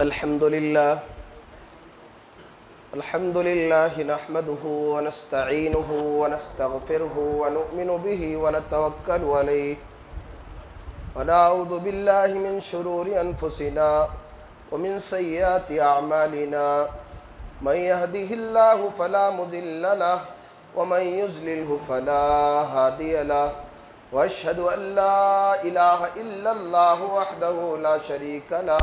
الحمد لله نحمده ونستعينه ونستغفره ونؤمن به ونتوكل عليه ونعوذ بالله من شرور أنفسنا ومن سيئات أعمالنا من يهده الله فلا مضل له ومن يضلله فلا هادي له وأشهد أن لا إله إلا الله وحده لا شريك له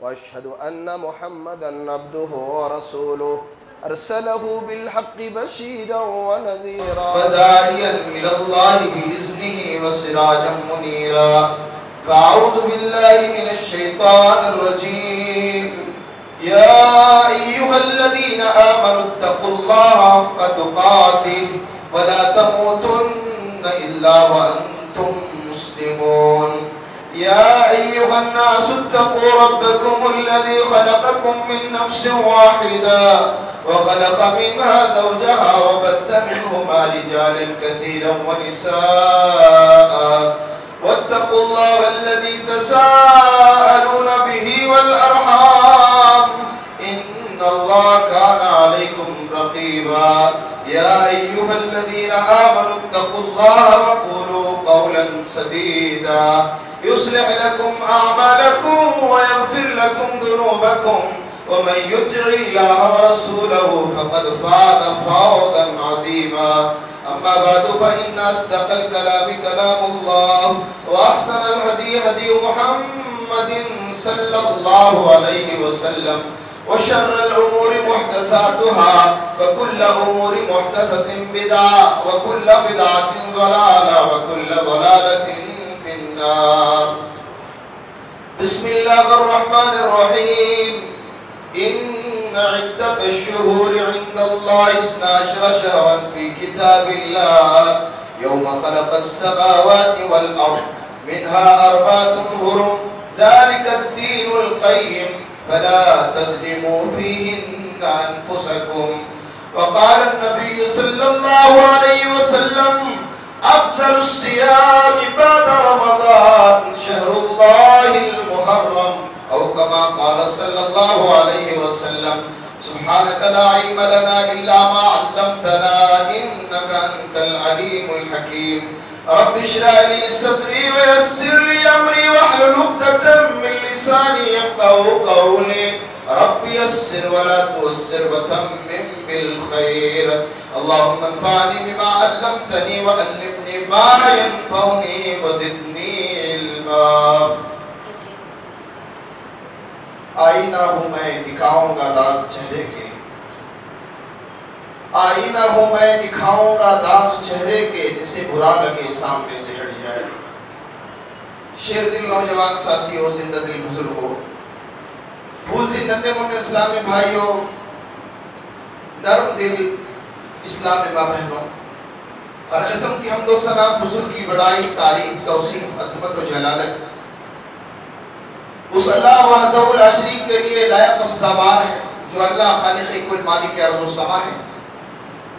وأشهد أن محمدا عبده ورسوله أرسله بالحق بشيرا ونذيرا وداعيا إلى الله بإذنه وسراجا منيرا فأعوذ بالله من الشيطان الرجيم يا أيها الذين آمنوا اتقوا الله حق تقاته ولا تموتن إلا وأنتم مسلمون يا أيها الناس اتقوا ربكم الذي خلقكم من نفس واحدة وخلق منها زوجها وبث منهما رجالا كثيرا ونساء واتقوا الله الذي تساءلون به والأرحام إن الله كان عليكم رقيبا يا أيها الذين آمنوا اتقوا الله وقولوا قولا سديدا يصلح لكم أعمالكم ويغفر لكم ذنوبكم ومن يطع الله ورسوله فقد فاز فوزا عظيما أما بعد فإن أصدق الكلام كلام الله وأحسن الهدي هدي محمد صلى الله عليه وسلم وشر الأمور محدثاتها وكل أمور محدثة بدعة وكل بدعة ضلالة وكل ضلالة في النار بسم الله الرحمن الرحيم إن عدة الشهور عند الله 12 شهرا في كتاب الله يوم خلق السماوات والأرض منها 4 حرم ذلك الدين القيم فلا تظلموا فيهن أنفسكم وقال النبي صلى الله عليه وسلم أفضل الصيام بعد رمضان شهر الله المحرم أو كما قال صلى الله عليه وسلم سبحانك لا علم لنا إلا ما علمتنا إنك أنت العليم الحكيم رب اشرح لي صدري ويسر لي أمري واحلل عقدة من لساني يفقهوا قولي رب يسر ولا تعسر وتمم بالخير اللهم انفعني بما علمتني وعلمني ما ينفعني وزدني علما آئینہ ہوں میں دکھاؤں گا داغ چہرے کے آئینہ ہوں میں دکھاؤں گا داغ چہرے کے جسے برا لگے سامنے سے ہٹ جائے شیر دل نوجوان ساتھیوں زندہ دل بزرگوں پھول دل ننے مونے اسلامی بھائیوں نرم دل اسلامی ماں بہنوں ہر قسم کی حمد و ثنا بزرگ کی بڑائی تعریف توصیف عظمت و جلالت اس اللہ وحدہ لا شریک کے لیے لائق و سزاوار ہے جو اللہ خالق کل مالک ارض و سما ہے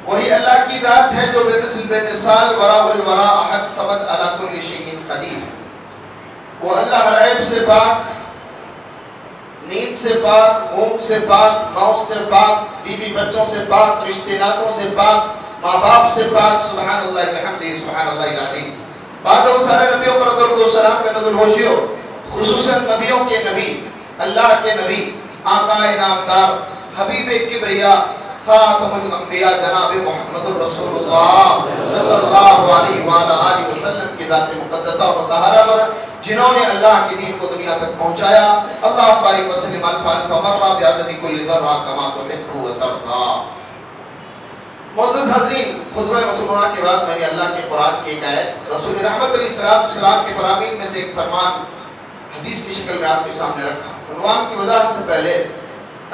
وہی اللہ کی ذات ہے جو بے مثل بے مثال وراء الورا احد صمد علی کل شیء قدیر وہ اللہ ہر عیب سے پاک نیند سے پاک اونگ سے پاک موت سے پاک بیوی بچوں سے پاک رشتہ ناتوں سے پاک ماں باپ سے پاک سبحان اللہ بحمدہ سبحان اللہ العظیم بعد وہ سارے نبیوں پر درود و سلام کا نزول ہوشیو خصوصاً نبیوں کے نبی اللہ کے نبی آقا نامدار حبیب کبریا خاتم الانبیاء جناب محمد رسول اللہ صلی اللہ علیہ وآلہ وسلم کی ذات مقدسہ و مطہرہ پر جنہوں نے اللہ کے دین کو دنیا تک پہنچایا اللہم بارک وسلم الفان فمرہ بیعدد کل ذرہ کما تحب و ترضا معزز حضرین خطبہ مسلمانہ کے بعد میں نے اللہ کے قرآن کی ایک آیت رسول رحمت علیہ السلام کے فرامین میں سے ایک فرمان حدیث کی شکل میں آپ کے سامنے رکھا عنوان کی وضاحت سے پہلے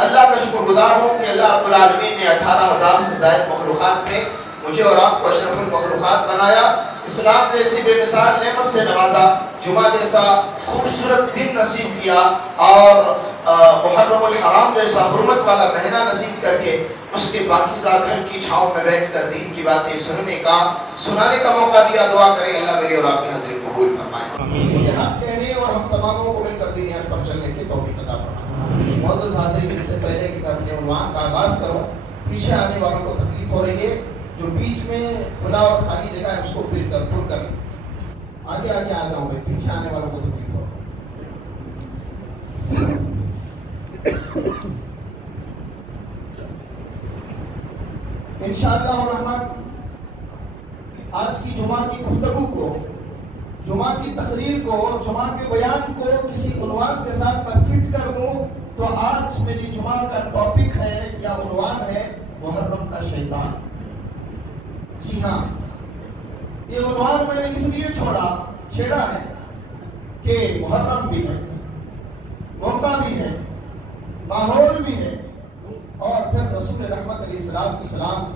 اللہ کا شکر گزار ہوں کہ اللہ رب العالمین نے 18,000 سے زائد مخلوقات میں مجھے اور آپ کو اشرف المخلوقات بنایا اسلام جیسی بے مثال نعمت سے نوازا جمعہ جیسا خوبصورت دن نصیب کیا اور محرم الحرام جیسا حرمت والا مہینہ نصیب کر کے اس کے پاکیزہ گھر کی چھاؤں میں بیٹھ کر دین کی باتیں سنانے کا موقع دیا دعا کریں اللہ میری اور آپ کی حاضری قبول فرمائے مجھے حق کہنے اور ہم تماموں کو مل کر دین حق پر چلنے کی توفیق عطا فرمائے معزز حاضرین، اس سے پہلے کہ میں اپنے عنوان کا آغاز کروں، پیچھے آنے والوں کو تکلیف ہو رہی ہے، جو بیچ میں کھلا اور خالی جگہ ہے اس کو پر کر لیں۔ آگے آگے آ جاؤں بھائی، پیچھے آنے والوں کو تکلیف ہو انشاءاللہ الرحمن آج کی جمعہ کی گفتگو کو، جمعہ کی تقریر کو، جمعہ کے بیان کو کسی عنوان کے ساتھ میں فٹ کر دوں تو آج میری جمعہ کا ٹاپک ہے یا عنوان ہے محرم کا شیطان۔ جی ہاں، یہ عنوان میں نے اس لیے چھیڑا ہے کہ محرم بھی ہے، موقع بھی ہے، ماحول بھی ہے، اور پھر رسول رحمت علیہ السلام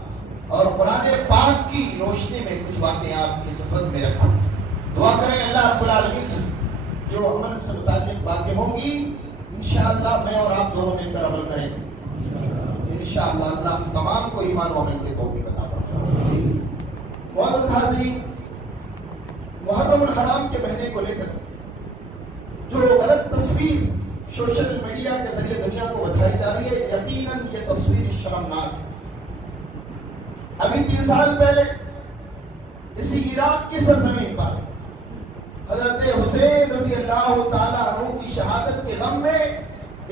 اور قرآن پاک کی روشنی میں کچھ باتیں آپ کی خدمت میں رکھوں۔ دعا کریں اللہ رب العالمین سے جو عمل سے متعلق باتیں ہوں گی انشاءاللہ میں اور آپ دونوں مل کر عمل کریں گے انشاءاللہ۔ اللہ ہم تمام کو ایمان و عمل کے توفیق عطا فرمائے۔ معزز حاضرین، محرم الحرام کے مہینے کو لے کر جو غلط تصویر سوشل میڈیا کے ذریعے دنیا کو بتائی جا رہی ہے، یقیناً یہ تصویر شرمناک ہے۔ ابھی 3 سال پہلے اسی عراق کی سرزمین پر حضرت حسین رضی اللہ تعالیٰ عنہ کی شہادت کے غم میں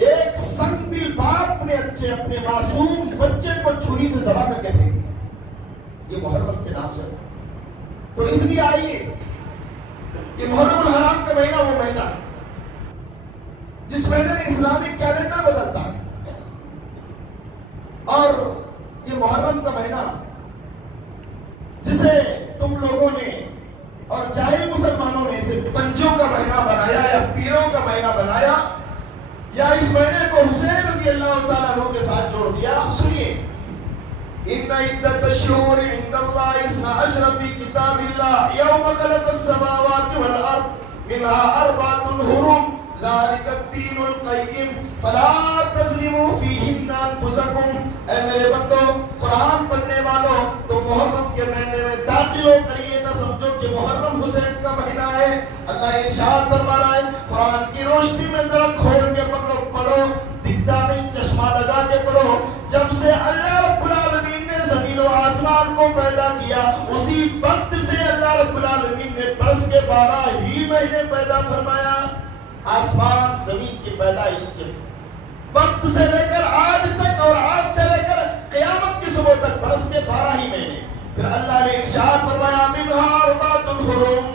ایک سنگ دل باپ نے اپنے معصوم بچے کو چھری سے ذبح کر کے پھینک دیا، یہ محرم کے نام سے۔ تو اس لیے آئیے کہ محرم الحرام کا مہینہ وہ مہینہ جس مہینے میں اسلامک کیلنڈر بدلتا ہے، اور یہ محرم کا مہینہ جسے تم لوگوں نے اور جاہل مسلمانوں نے اسے پنجوں کا مہینہ بنایا یا پیروں کا مہینہ بنایا یا اس مہینے کو حسین رضی اللہ تعالیٰ عنہ کے ساتھ جوڑ دیا۔ سنیے، ان عدت الشہور عند اللہ 12 فی کتاب اللہ یوم خلق السماوات والارض منها 4 حرم ذالک الدین القیم فلا تظلموا فیہن انفسکم۔ اے میرے بندو، قرآن پڑھنے والوں، تم محرم کے مہینے میں داخل ہو کر یہ نہ سمجھو کہ محرم حسین کا مہینہ ہے۔ اللہ ارشاد فرما رہا ہے، قرآن کی روشنی میں ذرا کھول کے پڑھو، دکھتا نہیں، چشمہ لگا کے پڑھو۔ جب سے اللہ رب العالمین نے زمین و آسمان کو پیدا کیا، اسی وقت سے اللہ رب العالمین نے برس کے 12 ہی مہینے پیدا فرمایا۔ آسمان زمین کی پیدائش کے وقت سے لے کر آج تک اور آج سے لے کر قیامت کی صبح تک برس کے 12 ہی مہینے۔ پھر اللہ نے ارشاد فرمایا منہا 4 حرم،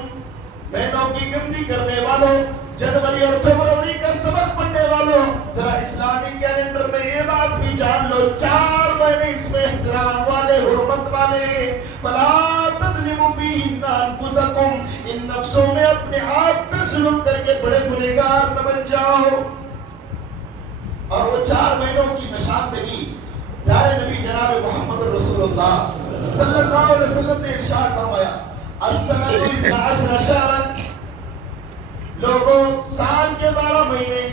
مہینوں کی گنتی کرنے والوں، جنوری اور فروری کا سبق پڑھنے والوں، ذرا اسلامی کیلنڈر میں یہ بات بھی جان لو، 4 مہینے اس میں احترام والے، حرمت والے۔ فلا تظلموا فیہن انفسکم، ان نفسوں میں اپنے آپ پہ ظلم کر کے بڑے گنہگار نہ بن جاؤ۔ اور وہ 4 مہینوں کی نشاندہی پیارے نبی جناب محمد رسول اللہ صلی اللہ علیہ وسلم نے ارشاد فرمایا، السنۃ 12 شہرا، لوگوں سال کے 12 مہینے،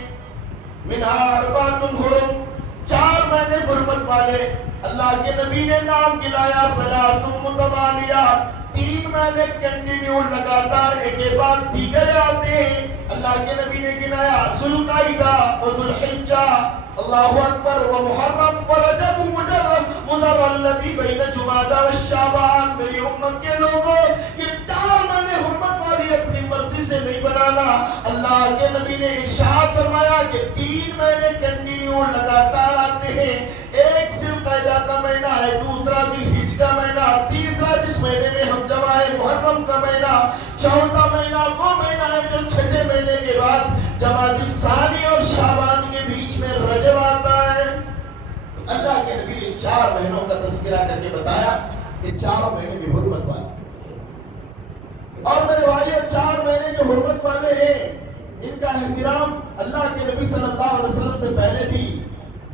منہا 4 حرم، 4 مہینے حرمت والے۔ اللہ کے نبی نے نام گنایا، 3 متوالیات، 3 مہینے کنٹینیو لگاتار ایک کے بعد دیگر آتے ہیں۔ اللہ کے نبی نے گنایا ذوالقعدہ و ذوالحجہ، اللہ اکبر، و محرم و رجب مضر الذی بین جمادی و شعبان۔ میری امت کے لوگوں، یہ 4 مہینے حرمت والی اپنی مرضی سے نہیں بنانا۔ اللہ کے نبی نے ارشاد فرمایا کہ 3 مہینے کنٹینیو لگاتار آتے ہیں، ایک ذوالقعدہ کا مہینہ ہے، دوسرا ذوالحجہ کا مہینہ، تیسرا جس مہینے میں ہم جمع ہے محرم کا مہینہ، چوتھا مہینہ وہ مہینہ ہے جو 6 مہینے کے بعد جمادی الثانی اور شعبان کے بیچ میں رجب آتا ہے۔ اللہ کے نبی نے 4 مہینوں کا تذکرہ کر کے بتایا کہ 4 مہینے بھی حرمت والے، اور میرے بھائیو 4 مہینے جو حرمت والے ہیں ان کا احترام اللہ کے نبی صلی اللہ علیہ وسلم سے پہلے بھی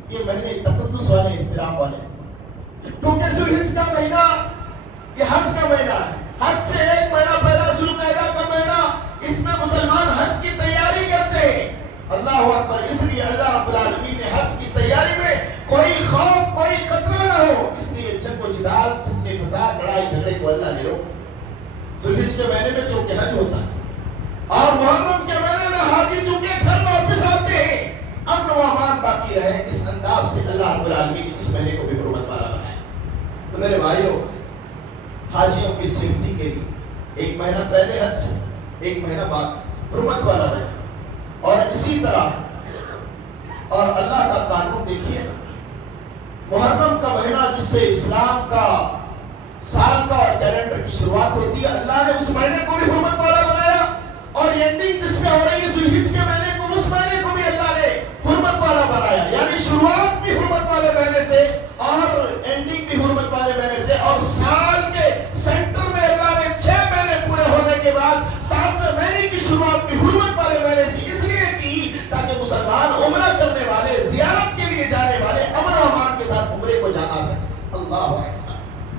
یہ مہینے تقدس والے، احترام والے تھے، کیونکہ ذوالحجہ کا مہینہ یہ حج کا مہینہ ہے، حج سے 1 مہینہ پہلا ذوالقعدہ کا مہینہ، اس میں مسلمان حج کی تیاری کرتے ہیں۔ اللہ اکبر، اس لیے اللہ رب العالمین نے حج کی تیاری میں کوئی خوف، کوئی خطرہ نہ ہو، اس لیے جنگ و جدال، فتنے فساد، لڑائی جھگڑے کو اللہ نے روکا۔ ذوالحجہ کے مہینے میں چونکہ حج ہوتا ہے اور محرم کے مہینے میں حاجی چونکہ گھر واپس آتے ہیں، امن و امان باقی رہے، اس انداز سے اللہ رب العالمین نے اس مہینے کو بھی حرمت والا بنایا۔ تو میرے بھائیوں، حاجیوں کی سیفٹی کے لیے ایک مہینہ پہلے حج سے، ایک مہینہ بعد حرمت والا ہے۔ اور اسی طرح اور اللہ کا قانون دیکھیے نا، محرم کا مہینہ جس سے اسلام کا سال کا اور کیلنڈر کی شروعات ہوتی ہے، اللہ نے اس مہینے کو بھی حرمت والا بنایا، اور اینڈنگ جس میں ہو رہی ہے ذوالحج کے مہینے کو، اس مہینے کو بھی اللہ نے حرمت والا بنایا۔ یعنی شروعات بھی حرمت والے مہینے سے اور اینڈنگ بھی حرمت والے مہینے سے، اور سال کے سینٹر میں اللہ نے 6 مہینے پورے ہونے کے بعد 7ویں مہینے کی شروعات بھی حرمت والے مہینے سے اس لیے کی تاکہ مسلمان عمرہ کرنے والے، زیارت کے لیے جانے والے امن و امان کے ساتھ عمرے کو جا سکیں۔ اللہ اکبر۔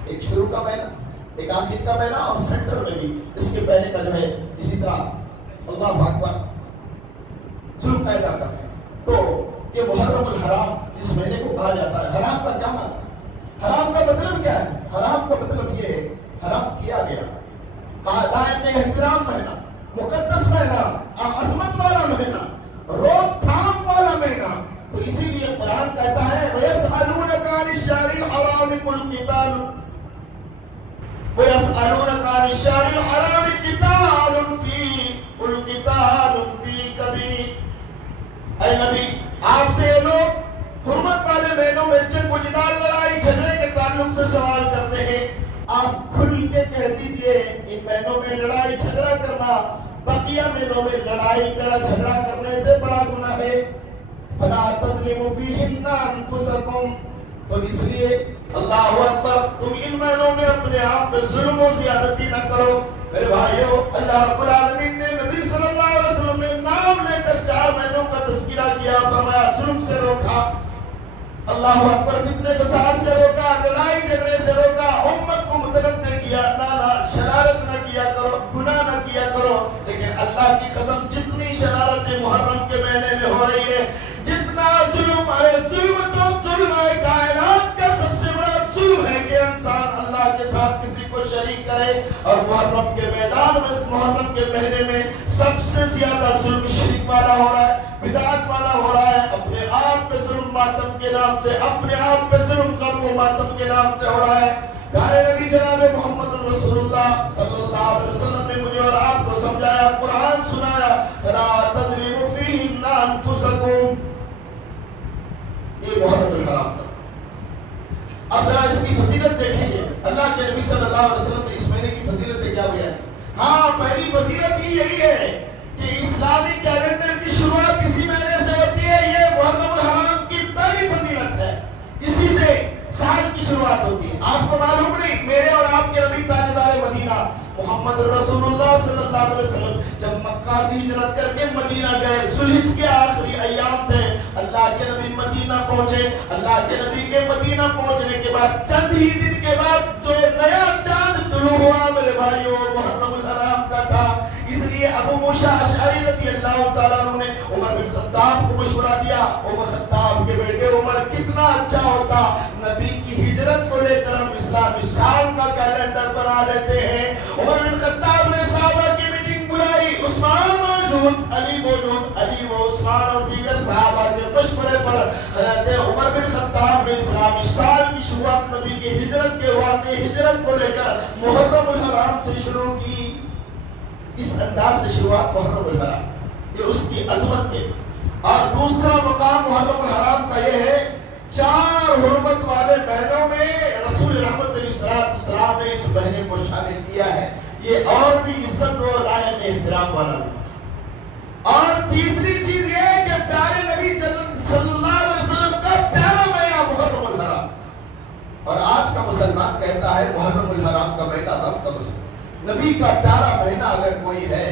ایک شروع کا مہینہ، ایک آخر کا مہینہ، اور سینٹر میں بھی اس کے پہلے کا جو ہے اسی طرح اللہ اکبر ذوالقعدہ کا مہینہ۔ تو یہ محرم الحرام جس مہینے کو کہا جاتا ہے، حرام کا کیا مطلب؟ حرام کا مطلب کیا ہے؟ حرام کا مطلب یہ ہے حرام کیا گیا، لائق احترام مہینہ، مقدس مہینہ، عظمت والا مہینہ، روک تھام والا مہینہ۔ تو اسی لیے قرآن کہتا ہے وَيَسْأَلُونَكَ عَنِ الشَّهْرِ الْحَرَامِ قُلْ قِتَالٌ وَيَسْأَلُونَكَ عَنِ الشَّهْرِ الْحَرَامِ قِتَالٌ فِيهِ قُلْ قِتَالٌ فِيهِ كَبِيرٌ۔ اے نبی، آپ سے یہ لوگ حرمت والے مہینوں میں جنگ و جدال، لڑائی جھگڑے کے تعلق سے سوال کرتے ہیں، آپ کھل کے کہہ دیجئے ان مہینوں میں لڑائی جھگڑا کرنا بقیہ مہینوں میں لڑائی جھگڑا کرنے سے بڑا گناہ ہے۔ فلا تظلموا فیہن انفسکم۔ تو اس لیے اللہ اکبر، تم ان مہینوں میں اپنے آپ پہ ظلم و زیادتی نہ کرو۔ میرے بھائیو، اللہ رب العالمین نے نبی صلی اللہ علیہ وسلم نے نام لے کر 4 مہینوں کا تذکرہ کیا، فرمایا ظلم سے روکا، اللہ اکبر، فتنے فساد سے روکا، لڑائی جھگڑے سے روکا، امت کو متنبع کیا، نہ شرارت نہ کیا کرو، گناہ نہ کیا کرو۔ لیکن اللہ کی قسم، جتنی شرارتیں محرم کے مہینے میں ہو رہی ہے، جتنا ظلم، ارے ظلم تو ظلم ہے، کائنات کا سب سے بڑا ظلم ہے کہ انسان اللہ کے ساتھ کسی کو شریک کرے، اور محرم کے میدان میں، محرم کے مہینے میں سب سے زیادہ ظلم شرک والا ہو رہا ہے، بدعت والا ہو رہا ہے، اپنے آپ پہ ظلم ماتم کے نام سے، اپنے آپ پہ ظلم قتل و ماتم کے نام سے ہو رہا ہے۔ پیارے نبی جناب محمد رسول اللہ صلی اللہ علیہ وسلم نے مجھے اور آپ کو سمجھایا، قرآن سنایا، فلا تظلموا فیہن انفسکم۔ یہ محرم الحرام کا، اب ذرا اس کی فضیلت دیکھیں گے۔ اللہ کے نبی صلی اللہ علیہ وسلم نے اس مہینے کی فضیلتیں کیا بیان کی؟ ہاں، پہلی فضیلت ہی یہی ہے کہ اسلامی کیلنڈر کی شروعات اسی مہینے سے ہوتی ہے۔ یہ محرم الحرام کی پہلی فضیلت ہے، اسی سے سال کی شروعات ہوتی ہے۔ آپ کو معلوم نہیں، میرے اور آپ کے نبی تاجدار مدینہ محمد رسول اللہ صلی اللہ علیہ وسلم جب مکہ سے ہجرت کر کے مدینہ گئے، ذوالحج کے آخری ایام تھے، اللہ کے نبی مدینہ پہنچے۔ اللہ کے نبی کے مدینہ پہنچنے کے بعد چند ہی دن کے بعد جو نیا چاند طلوع ہوا میرے بھائیوں، محرم الحرام کا تھا۔ اس لیے ابو موسیٰ اشعری رضی اللہ تعالیٰ عنہ نے عمر بن خطاب کو مشورہ دیا، عمر خطاب کے بیٹے عمر، کتنا اچھا ہوتا نبی کی ہجرت کو لے کر ہم اسلامی سال کا کیلنڈر بنا لیتے ہیں۔ عمر بن خطاب نے صحابہ کی میٹنگ بلائی، عثمان موجود، علی موجود، علی و عثمان اور دیگر صحابہ کے مشورے پر حضرت عمر بن خطاب نے اسلامی سال کی شروعات نبی کی ہجرت کے واقعے ہجرت کو لے کر محرم الحرام سے شروع کی۔ اس انداز سے شروعات محرم الحرام، یہ اس کی عظمت کے۔ اور دوسرا مقام محرم الحرام کا یہ ہے، 4 حرمت والے مہینوں میں رسول رحمت علیہ السلام نے اس مہینے کو شامل کیا ہے، یہ اور بھی عزت و لائق احترام والا ہے۔ اور تیسری چیز یہ ہے کہ پیارے نبی صلی اللہ علیہ وسلم کا پیارا مہینہ محرم الحرام، اور آج کا مسلمان کہتا ہے محرم الحرام کا مہینہ رب کا مسلمان۔ نبی کا پیارا مہینہ اگر کوئی ہے،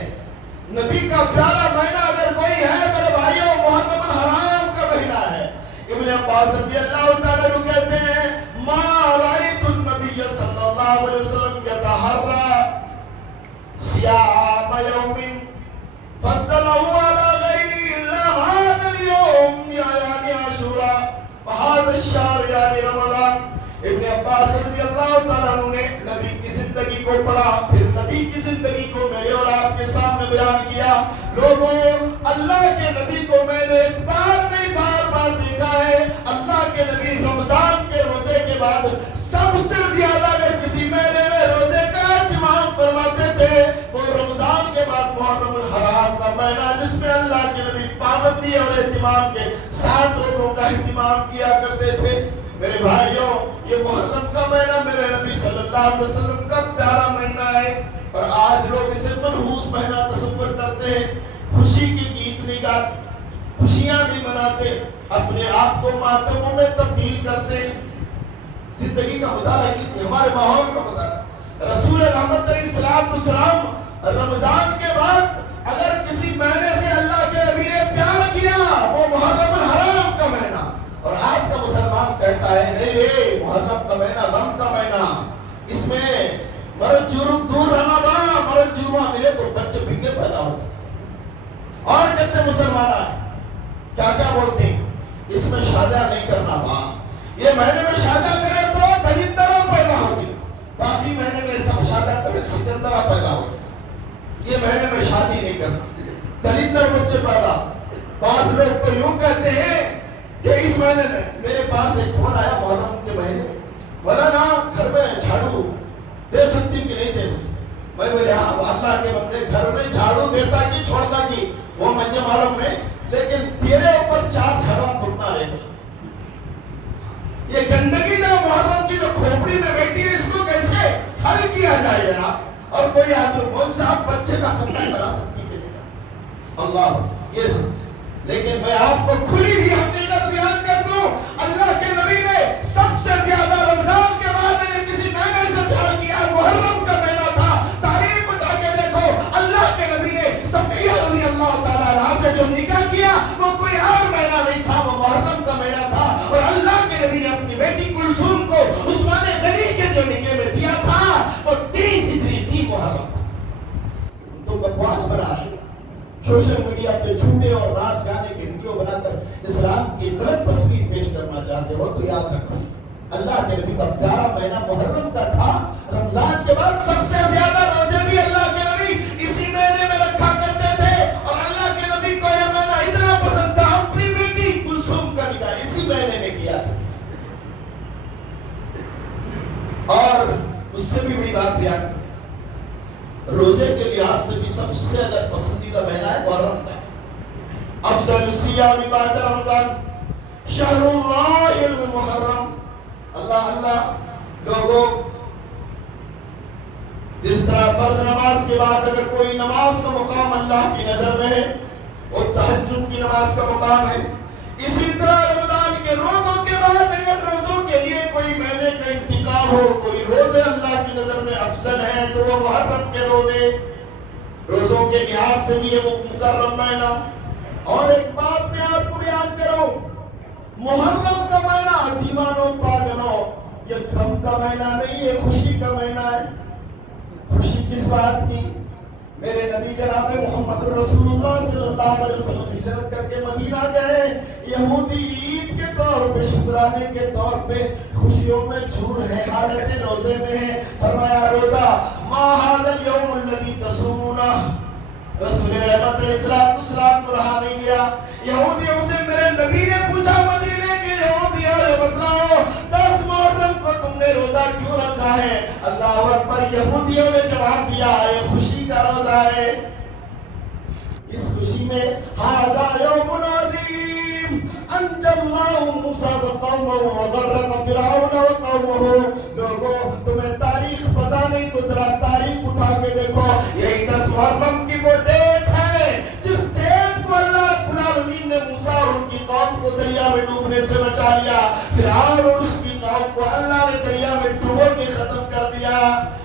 نبی کا پیارا مہینہ اگر کوئی ہے میرے بھائیوں، محرم الحرام کا مہینہ ہے۔ ابن عباس رضی اللہ تعالیٰ عنہ کہتے ہیں، ما رأیت النبی صلی اللہ علیہ وسلم یتحرى صیام یوم فضلہ علی غیرہ الا هذا اليوم یعنی عاشوراء وهذا الشہر یعنی رمضان۔ ابن عباس رضی اللہ تعالیٰ عنہ نے نبی کی زندگی کو پڑھا، پھر نبی کی زندگی کو میرے اور آپ کے سامنے بیان کیا۔ لوگوں، اللہ کے نبی کو میں نے ایک بار نہیں بار بار بعد سب سے زیادہ اگر کسی مہینے میں روزے کا اہتمام فرماتے تھے وہ رمضان کے بعد محرم الحرام کا مہینہ جس میں اللہ کے نبی پابندی اور اہتمام کے 7 روزوں کا اہتمام کیا کرتے تھے۔ میرے بھائیوں یہ محرم کا مہینہ میرے نبی صلی اللہ علیہ وسلم کا پیارا مہینہ ہے، اور آج لوگ اسے منحوس مہینہ تصور کرتے ہیں، خوشی کی گیت نہیں گاتے، خوشیاں نہیں مناتے، اپنے آپ کو ماتموں میں تبدیل کرتے ہیں۔ زندگی کا مطالعہ کیجیے، ہمارے ماحول کا مطالعہ۔ رسول رحمت علیہ السلام رمضان کے بعد اگر کسی مہینے سے اللہ کے نبی نے پیار کیا وہ محرم الحرام کا مہینہ، اور آج کا مسلمان کہتا ہے نہیں رے محرم کا مہینہ غم کا مہینہ، اس میں مرد جرم دور رہنا با، مرد جرمہ ملے تو بچے بھنگے پیدا ہوتے۔ اور کہتے مسلمان آئے کیا کیا بولتے ہیں اس میں شادیاں نہیں کرنا با، یہ مہینے میں شادیاں کرے تو دلندرہ پیدا ہوگی، باقی مہینے میں سب شادیاں کرے سکندرہ پیدا ہوگی، یہ مہینے میں شادی نہیں کرنا، دلندر بچے پیدا۔ بعض لوگ تو یوں کہتے ہیں کہ اس مہینے میں میرے پاس ایک فون آیا محرم کے مہینے میں، مولانا گھر میں جھاڑو دے سکتی کہ نہیں دے سکتی؟ میں میرے اللہ کے بندے گھر میں جھاڑو دیتا کہ چھوڑتا کہ وہ مجھے معلوم نہیں، لیکن تیرے اوپر 4 جھاڑوا ٹوٹنا رہے گا۔ یہ گندگی نہ محرم کی جو کھوپڑی میں بیٹھی ہے اس کو کیسے حل کیا جائے جناب؟ اور کوئی آدمی مول صاحب بچے کا ختم کرا سکتی کہ نہیں؟ اللہ یہ سب، لیکن میں آپ کو کھلی ہوئی حقیقت بیان کر دوں، اللہ کے نبی نے سب سے زیادہ رمضان کے بعد کسی مہینے سے پیار کیا محرم کا مہینہ تھا۔ تاریخ اٹھا کے دیکھو اللہ کے نبی نے صفیہ رضی اللہ تعالیٰ عنہا سے جو نکاح کیا وہ کوئی اور مہینہ نہیں تھا، وہ محرم کا مہینہ تھا، اور اللہ کے نبی نے اپنی بیٹی کلثوم کو عثمان غنی کے جو نکاح میں دیا تھا وہ 3 ہجری 3 محرم تھا۔ تم بکواس بنا رہے سوشل میڈیا پہ جھوٹے اور راج گانے کے ویڈیو بنا کر اسلام کی غلط تصویر پیش کرنا چاہتے ہو تو یاد رکھو اللہ کے نبی کا پیارا مہینہ محرم کا تھا۔ رمضان کے بعد سب سے زیادہ روزے بھی اللہ کے نبی اسی مہینے میں رکھا کرتے تھے، اور اللہ کے نبی کو یہ مہینہ اتنا پسند تھا اپنی بیٹی کلثوم کا نکاح اسی مہینے میں کیا تھا۔ اور اس سے بھی بڑی بات بیان کر، روزے کے لحاظ سے بھی سب سے زیادہ پسندیدہ مہینہ ہے محرم کا۔ افضل الصیام بعد رمضان شہر اللہ المحرم۔ اللہ اللہ لوگوں، جس طرح فرض نماز کے بعد اگر کوئی نماز کا مقام اللہ کی نظر میں ہے وہ تہجد کی نماز کا مقام ہے، اسی طرح رمضان کے روزوں کے بعد اگر روزوں کے لیے کوئی مہینے کا انتخاب ہو، کوئی روزے اللہ کی نظر میں افضل ہیں تو وہ محرم کے روزے، روزوں کے لحاظ سے بھی یہ مکرم مہینہ۔ اور ایک بات میں آپ کو بیان کروں، محرم کا مہینہ دیوانوں پاگلوں یہ غم کا مہینہ نہیں، یہ خوشی کا مہینہ ہے۔ خوشی کس بات کی؟ میرے نبی جناب محمد رسول اللہ صلی اللہ علیہ وسلم ہجرت کر کے مدینہ گئے، یہودی عید کے طور پہ شکرانے کے طور پہ خوشیوں میں جھور ہے، حالت روزے میں ہے۔ فرمایا روزہ ما ھذا اليوم الذی تصومونہ، رسول رحمت علیہ السلام کو رہا نہیں گیا۔ یہودیوں سے میرے نبی نے پوچھا مدینے کے یہودیوں نے بتلاؤ 10 محرم کو تم نے روزہ کیوں رکھا ہے؟ اللہ اکبر، یہودیوں نے جواب دیا یہ خوشی کا روزہ ہے۔ اس خوشی میں ھذا یوم عظیم انجى اللہ موسیٰ وقومہ وغرق فرعون وقومہ۔ لوگوں تمہیں تاریخ پتا نہیں تو ذرا تاریخ اٹھا کے دیکھو، یہی 10 محرم کی وہ ڈیٹ ہے جس ڈیٹ کو اللہ رب العالمین نے موسیٰ اور ان کی قوم کو دریا میں ڈوبنے سے بچا لیا، فرعون اور اس کی قوم کو اللہ نے دریا میں ڈبو کے ختم کر دیا۔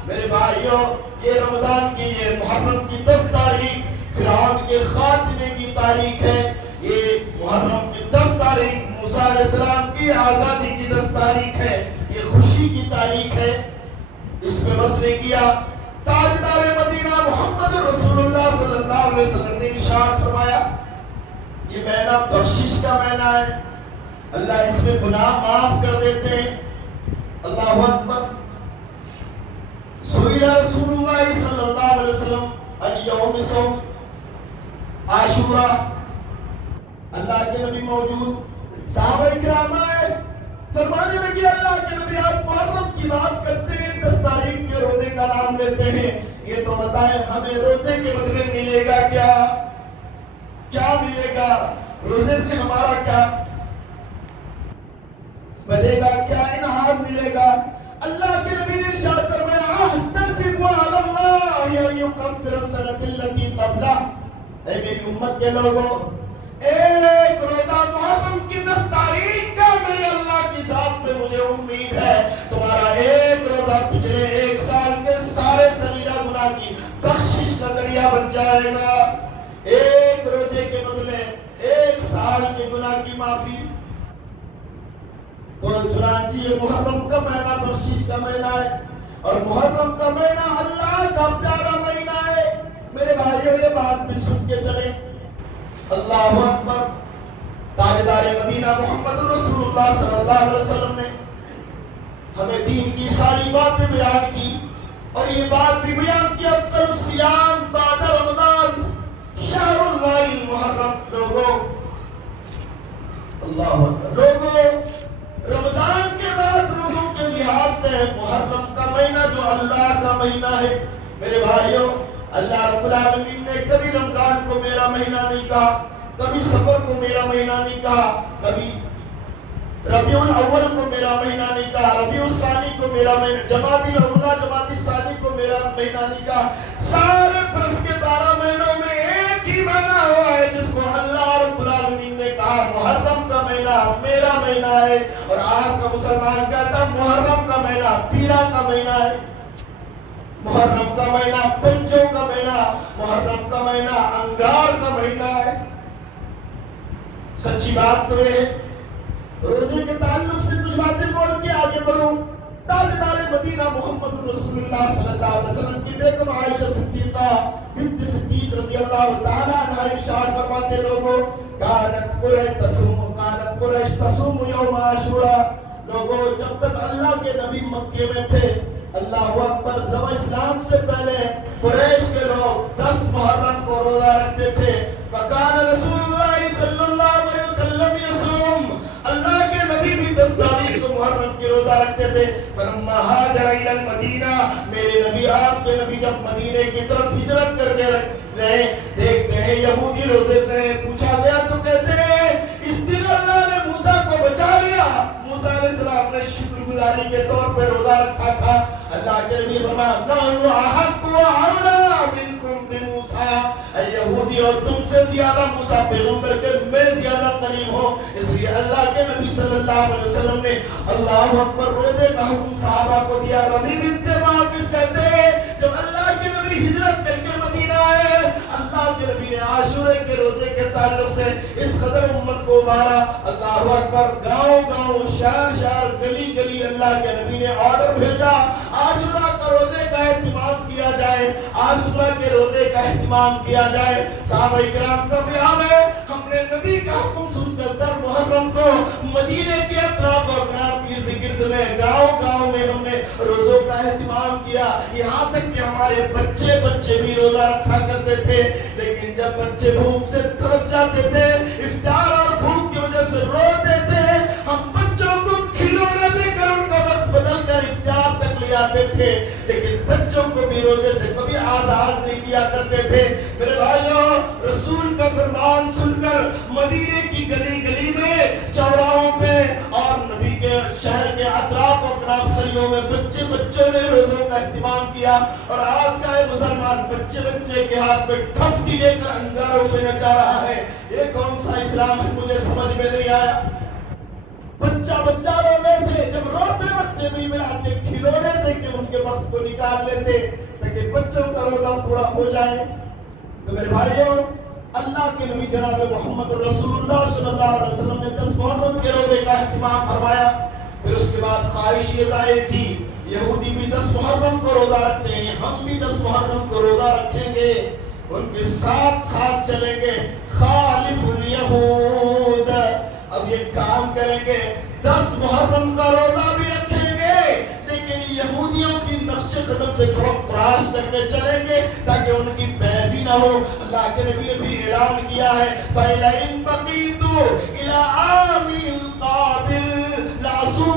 میرے بھائیوں یہ رمضان کی یہ محرم کی 10 تاریخ فرعون کے خاتمے کی تاریخ ہے، یہ محرم کی 10 تاریخ موسیٰ علیہ السلام کی آزادی کی 10 تاریخ ہے، یہ خوشی کی تاریخ ہے۔ اس پہ بس نے کیا تاجدار مدینہ محمد رسول اللہ صلی اللہ علیہ وسلم نے ارشاد فرمایا یہ مہینہ بخشش کا مہینہ ہے، اللہ اس میں گناہ معاف کر دیتے ہیں۔ اللہ اکبر۔ سئل رسول اللہ صلی اللہ علیہ وسلم عن یوم صوم عاشورہ، اللہ کے نبی موجود، صحابہ کرام آئے، فرمانے لگی اللہ کے نبی آپ محرم کی بات کرتے ہیں، 10 تاریخ کے روزے کا نام لیتے ہیں، یہ تو بتائیں ہمیں روزے کے بدلے ملے گا کیا؟ کیا ملے گا؟ روزے سے ہمارا کیا بنے گا؟ کیا انعام ملے گا؟ اللہ کے نبی نے ارشاد فرمایا احتسب علی اللہ ان یکفر السنۃ التي قبلہ، اے میری امت کے لوگوں، ایک روزہ محرم کی 10 تاریخ کا میرے اللہ کی ذات میں مجھے امید ہے تمہارا ایک روزہ پچھلے 1 سال کے سارے صغیرہ گناہ کی بخشش کا ذریعہ بن جائے گا۔ ایک روزے کے بدلے 1 سال کے گناہ کی معافی۔ تو چنانچہ یہ محرم کا مہینہ بخشش کا مہینہ ہے، اور محرم کا مہینہ اللہ کا پیارا مہینہ ہے۔ میرے بھائیوں یہ بات بھی سن کے چلیں، اللہ اکبر، تاجدار مدینہ محمد رسول اللہ صلی اللہ علیہ وسلم نے ہمیں دین کی ساری باتیں بیان کی، اور یہ بات بھی بیان کی افضل الصیام بعد رمضان شہر اللہ المحرم۔ لوگوں، اللہ اکبر، لوگوں، رمضان کے بعد روزوں کے لحاظ سے محرم کا مہینہ جو اللہ کا مہینہ ہے، میرے بھائیوں، اللہ رب العالمین نے کبھی رمضان کو میرا مہینہ نہیں کہا، کبھی سفر کو میرا مہینہ نہیں کہا، کبھی ربیع الاول کو میرا مہینہ نہیں کہا، ربیع الثانی کو میرا مہینہ، جمادی الاولیٰ جمادی الثانی کو میرا مہینہ نہیں کہا۔ سارے برس کے 12 مہینوں میں ایک ہی مہینہ ہوا ہے جس کو اللہ رب العالمین نے کہا محرم کا مہینہ میرا مہینہ ہے، اور آج کا مسلمان کہتا محرم کا مہینہ پیرا کا مہینہ ہے، محرم کا مہینہ پنجوں کا مہینہ، محرم کا مہینہ انگار کا مہینہ ہے۔ سچی بات تو ہے۔ روزے کے تعلق سے کچھ باتیں بول کے آگے بڑھوں۔ تاجدار مدینہ محمد رسول اللہ صلی اللہ علیہ وسلم کی بیگم عائشہ صدیقہ بنت صدیق رضی اللہ تعالی عنہا ارشاد فرماتے، لوگوں، کانت قریش تصوم یوم عاشوراء۔ لوگوں، جب تک اللہ کے نبی مکے میں تھے، اللہ اکبر، زمانہ اسلام سے پہلے قریش کے لوگ 10 محرم کو روزہ رکھتے تھے۔ وکان رسول اللہ صلی اللہ علیہ وسلم یصوم، اللہ کے نبی بھی 10 تاریخ کو محرم کے روزہ رکھتے تھے۔ فلما ہاجر الی المدینہ، میرے نبی آپ کے نبی جب مدینے کی طرف ہجرت کر کے رہے، دیکھتے ہیں یہودی روزے سے، پوچھا گیا تو کہتے ہیں اس دن اللہ نے موسیٰ کو بچا لیا، موسیٰ علیہ السلام نے شکر گزاری کے طور پر روزہ رکھا تھا۔ اللہ کے نبی فرمایا نحن احق واولی منکم بموسیٰ، اے یہودیوں، تم سے زیادہ موسیٰ پیغمبر کے میں زیادہ قریب ہوں۔ اس لیے اللہ کے نبی صلی اللہ علیہ وسلم نے اللہ اکبر روزے کا حکم صحابہ کو دیا۔ ربی بنت معاویہ کہتے ہیں جب اللہ کے نبی ہجرت کر کے مدینہ آئے، اللہ کے نبی نے عاشورے کے روزے کے تعلق سے اس قدر امت کو ابھارا۔ اللہ اکبر، گاؤں گاؤں، شہر شہر، گلی گلی اللہ کے نبی نے آرڈر بھیجا عاشورہ کا روزے کا اہتمام کیا جائے، عاشورہ کے روزے کا اہتمام کیا جائے۔ صحابہ کرام کا بیان ہے ہم نے نبی کا حکم سن کر در محرم کو مدینے کے اطراف و اکناف ارد گرد میں گاؤں گاؤں میں ہم نے روزوں کا اہتمام کیا، یہاں تک کہ ہمارے بچے بھی روزہ رکھا کرتے تھے۔ لیکن جب بچے بھوک سے تھک جاتے تھے، افطار اور بھوک کی وجہ سے روتے تھے، ہم بچوں کو کھلونے دے کر ان کا وقت بدل کر افطار تک لے آتے تھے، لیکن بچوں کو بھی روزے سے کبھی آزاد نہیں کیا کرتے تھے۔ میرے بھائیوں، رسول کا فرمان سن کر مدینے کی گلی گلی میں، چوراہوں پہ اور نبی کے شہر کے اطراف و اطراف گلیوں میں بچوں نے روزوں کا اہتمام کیا، اور آج کا مسلمان بچے کے ہاتھ میں ٹھپکی لے کر انگاروں پہ نچا رہا ہے۔ یہ کون سا اسلام ہے؟ مجھے سمجھ میں نہیں آیا۔ بچہ رو رہے تھے، جب روتے بچے بھی ملاتے کھلونے دے کے ان کے وقت کو نکال لیتے تاکہ بچوں کا روزہ پورا ہو جائے۔ تو میرے بھائیوں، اللہ کے نبی جناب محمد رسول اللہ صلی اللہ علیہ وسلم نے 10 محرم کے روزے کا اہتمام فرمایا۔ پھر اس کے بعد خواہش یہ ظاہر کی یہودی بھی 10 محرم کو روزہ رکھتے ہیں، ہم بھی 10 محرم کو روزہ رکھیں گے، ان کے ساتھ چلیں گے۔ خالف الیہود، اب یہ کام کریں گے، 10 محرم کا روزہ بھی رکھیں گے، لیکن یہودیوں کی نقش قدم سے تھوڑا کراس کر کے چلیں گے تاکہ ان کی پیروی نہ ہو۔ اللہ کے نبی نے بھی اعلان کیا ہے فَإِلَئِن بَقِيتُ إِلَىٰ عَامِ الْقَابِلِ لَأَصُومَنَّ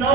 9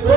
2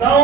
9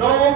9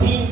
3,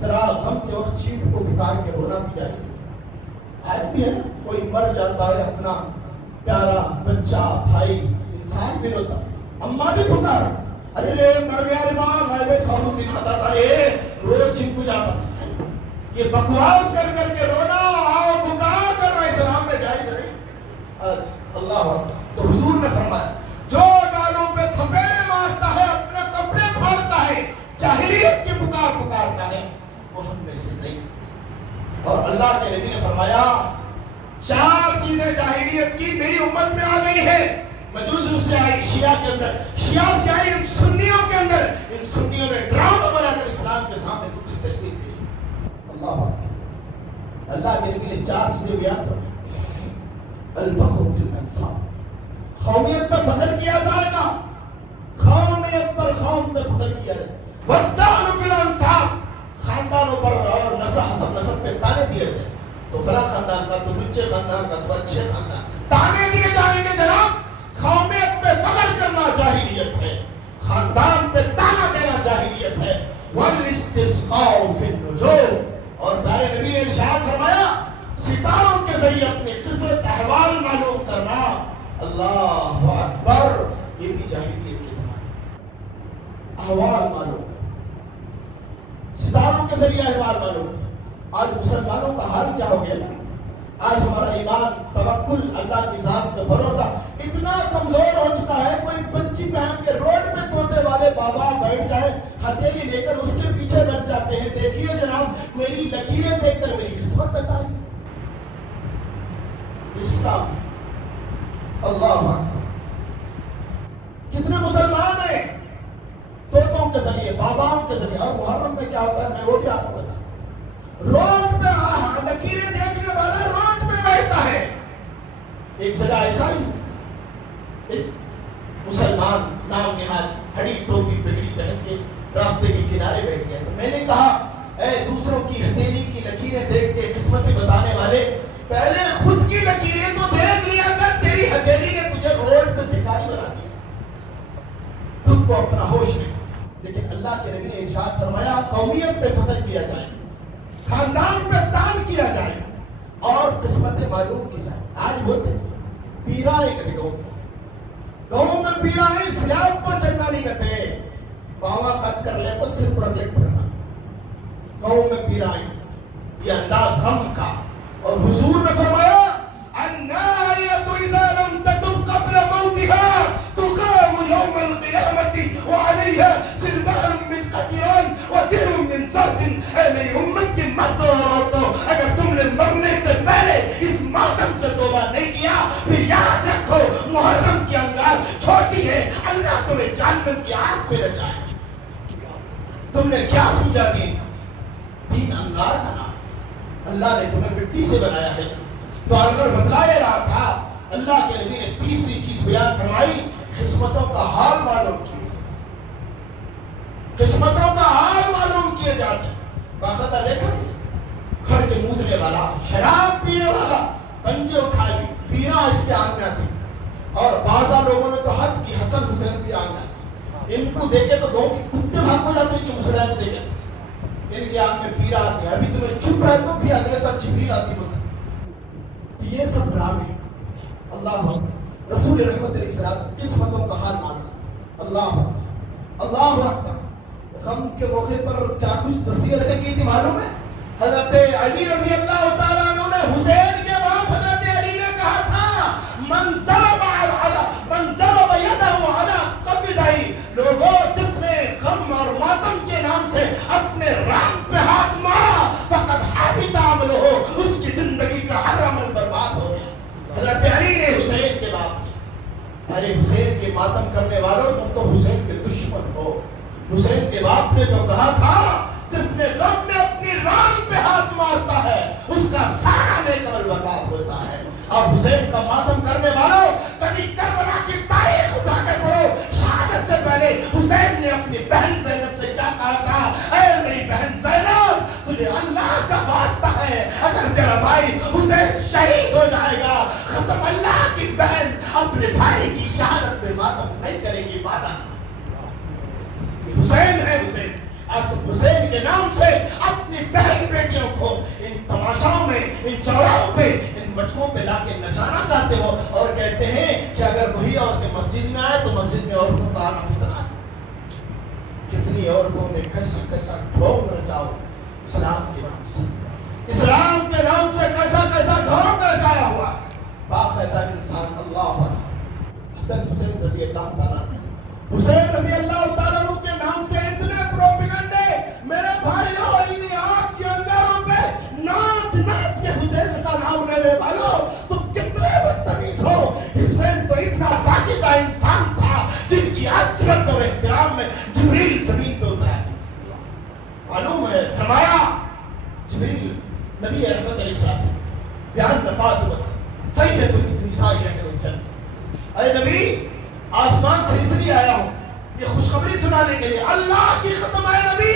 طرح غم کے وقت چیخ کو پکار کے رونا بھی جائز ہے. آج بھی ہے نا, کوئی مر جاتا ہے اپنا پیارا بچہ بھائی, انسان بھی روتا, اماں بھی پکار, ارے رے مر گیا رے ماں, میں ساموں سے کھاتا تھا رے, روز چھنکو جاتا تھا. یہ بکواس کر کر کے رونا آؤ پکار کرنا اسلام میں جائز ہے. اللہ اکبر. تو حضور نے فرمایا جو گالوں پہ تھپیڑے مارتا ہے, اپنے کپڑے پھاڑتا ہے, جاہلیت کی پکار پکارتا ہے, وہ ہم میں سے نہیں. اور اللہ کے نبی نے فرمایا 4 چیزیں جاہلیت کی میری امت میں آ گئی ہے. مجوس سے آئی شیعہ کے اندر, شیعہ سے آئی ان سنیوں کے اندر, ان سنیوں نے ڈرامہ بنا کر اسلام کے سامنے دوسری تشکیل دی. اللہ اکبر. اللہ کے نبی نے 4 چیزیں بیان فرمائی. الفخر فی الانصاب, قومیت پر فخر کیا جائے گا, قومیت پر قوم پہ فخر کیا جائے گا. والدان فی الانصاب, خاندانوں پر اور حسب نسب پہ تانے دیے جائیں. تو فلاں خاندان کا, تو بچے خاندان کا, تو اچھے خاندان, تانے دیے جائیں گے. جناب قومیت پہ فخر کرنا جاہلیت ہے, خاندان پہ تانا دینا جاہلیت ہے. والاستسقاء فی النجوم, اور پیارے نبی نے ارشاد فرمایا ستاروں کے ذریعے اپنی قصت احوال معلوم کرنا. اللہ اکبر. یہ بھی جاہلیت کے زمانے احوال معلوم کرنا, ستاروں کے ذریعے احوال معلوم. آج مسلمانوں کا حال کیا ہو گیا؟ آج ہمارا ایمان, توکل, اللہ کی ذات پہ بھروسہ اتنا کمزور ہو چکا ہے. کوئی پنچی پہن کے روڈ پہ طوطے والے بابا بیٹھ جائے, ہتھیلی لے کر اس کے پیچھے لگ جاتے ہیں. دیکھیے جناب میری لکیریں دیکھ کر میری قسمت بتائیے. اسلام, اللہ اکبر. کتنے مسلمان ہیں طوطوں کے ذریعے, باباؤں کے ذریعے. اور محرم میں کیا ہوتا ہے میں وہ بھی آپ کو بتا. روڈ پہ لکیریں دیکھنے والا روڈ پہ بیٹھتا ہے. ایک جگہ ایسا ہی ایک مسلمان نام نہاد ہڑی ٹوپی پگڑی پہن کے راستے کے کنارے بیٹھ گیا. تو میں نے کہا اے دوسروں کی ہتھیلی کی لکیریں دیکھ کے قسمتیں بتانے والے, پہلے خود کی لکیریں تو دیکھ لیا کر. تیری ہتھیلی نے تجھے روڈ پہ بھکاری بنا دیا, خود کو اپنا ہوش نہیں. لیکن اللہ کے نبی نے ارشاد فرمایا قومیت پہ فخر کیا جائے, خاندان پہ تان کیا جائے, اور قسمتیں معلوم کی جائے. آج بولتے پیرائے کبھی گاؤں میں پیرائے سلیاب پر چڑھنا نہیں کرتے, باوا کٹ کر لے تو سر پر رکھ پڑنا. گاؤں میں پیرائے, یہ انداز غم کا. اور حضور نے فرمایا النائیۃ اذا لم تتب قبل موتها تقام یوم القیامة وعلیها سربال من قطران ودر من زرد. اے میری امت کی مردوں اور عورتوں, اگر تم نے مرنے سے پہلے اس ماتم سے توبہ نہیں کیا, پھر یاد رکھو محرم کی انگار چھوٹی ہے, اللہ تمہیں جہنم کی آگ پہ نچائے. تم نے کیا سمجھا دین کو؟ دین انگار کا نام. اللہ نے تمہیں مٹی سے بنایا ہے. تو اگر بتلایا رہا تھا, اللہ کے نبی نے تیسری چیز بیان فرمائی, قسمتوں کا حال معلوم کیے. قسمتوں کا حال معلوم کیے جاتے. باقاعدہ دیکھا نہیں, کھڑ کے مودنے والا, شراب پینے والا, پنجے اٹھائے پینا اس کے آنکھ میں آتی. اور بعضا لوگوں نے تو حد کی, حسن حسین بھی آنکھ میں آتی. ان کو دیکھے تو گاؤں کے کتے بھاگ ہو جاتے ہیں کہ مسلمان کو دیکھے ان کے آنکھ میں پیرا آتی ہے. ابھی تمہیں چپ رہے تو بھی اگلے سال جبریل آتی بولتے. یہ سب ڈرامے. اللہ اکبر. رسول رحمت علیہ السلام قسمتوں کا حال معلوم. اللہ اکبر, اللہ اکبر. غم کے موقع پر کیا کچھ نصیحتیں کی تھی معلوم ہے؟ حضرت علی رضی اللہ تعالیٰ عنہ نے حسین کے باپ حضرت علی نے کہا تھا من ضرب یدہ علی قبضہ, لوگوں جس نے غم اور ماتم کے نام سے اپنے رام پہ ہاتھ مارا فقد حبط عملہ, اس کی زندگی کا ہر عمل برباد ہو گیا. حضرت علی نے حسین کے باپ نے, ارے حسین کے ماتم کرنے والوں تم تو حسین کے دشمن ہو. حسین کے باپ نے تو کہا تھا جس نے غم میں اپنی ران پہ ہاتھ مارتا ہے اس کا سارا نیک عمل برباد ہوتا ہے. اب حسین کا ماتم کرنے والوں کبھی کربلا کی تاریخ اٹھا کے پڑھو. شہادت سے پہلے حسین نے اپنی بہن زینب سے کیا کہا تھا؟ اے میری بہن زینب, تجھے اللہ کا واسطہ ہے, اگر تیرا بھائی حسین شہید ہو جائے گا, قسم اللہ کی بہن اپنے بھائی کی شہادت پہ ماتم نہیں کرے گی. وعدہ حسین ہے حسین. آج تم حسین کے نام سے اپنی بہن بیٹیوں کو ان تماشاؤں میں، ان چوراہوں پہ، ان مٹکوں پہ لا کے نچانا چاہتے ہو، اور کہتے ہیں کہ اگر وہی عورتیں مسجد میں آئے تو مسجد میں عورتوں کا آنا فتنہ ہے۔ کتنی عورتوں نے کیسا کیسا ڈھونگ رچاؤ اسلام کے نام سے، اسلام کے نام سے کیسا کیسا ڈھونگ رچایا ہوا۔ باقاعدہ انسان اللہ حسن حسین رضی اللہ تعالیٰ نے، حسین رضی اللہ تعالیٰ عنہ کے نام سے اتنے پروپیگنڈے، میرے بھائیوں انہیں آگ کے اندروں پہ ناچ ناچ کے حسین کا نام لینے والوں تم کتنے بدتمیز ہو۔ حسین تو اتنا پاکیزہ انسان تھا جن کی عظمت اور احترام میں جبریل زمین پہ اترا دی تھی۔ معلوم ہے فرمایا جبریل نبی رحمت علیہ السلام بیان فاطمہ سید النساء اہل الجنہ، اے نبی آسمان سے اس لیے آیا ہوں یہ خوشخبری سنانے کے لیے، اللہ کی قسم ہے نبی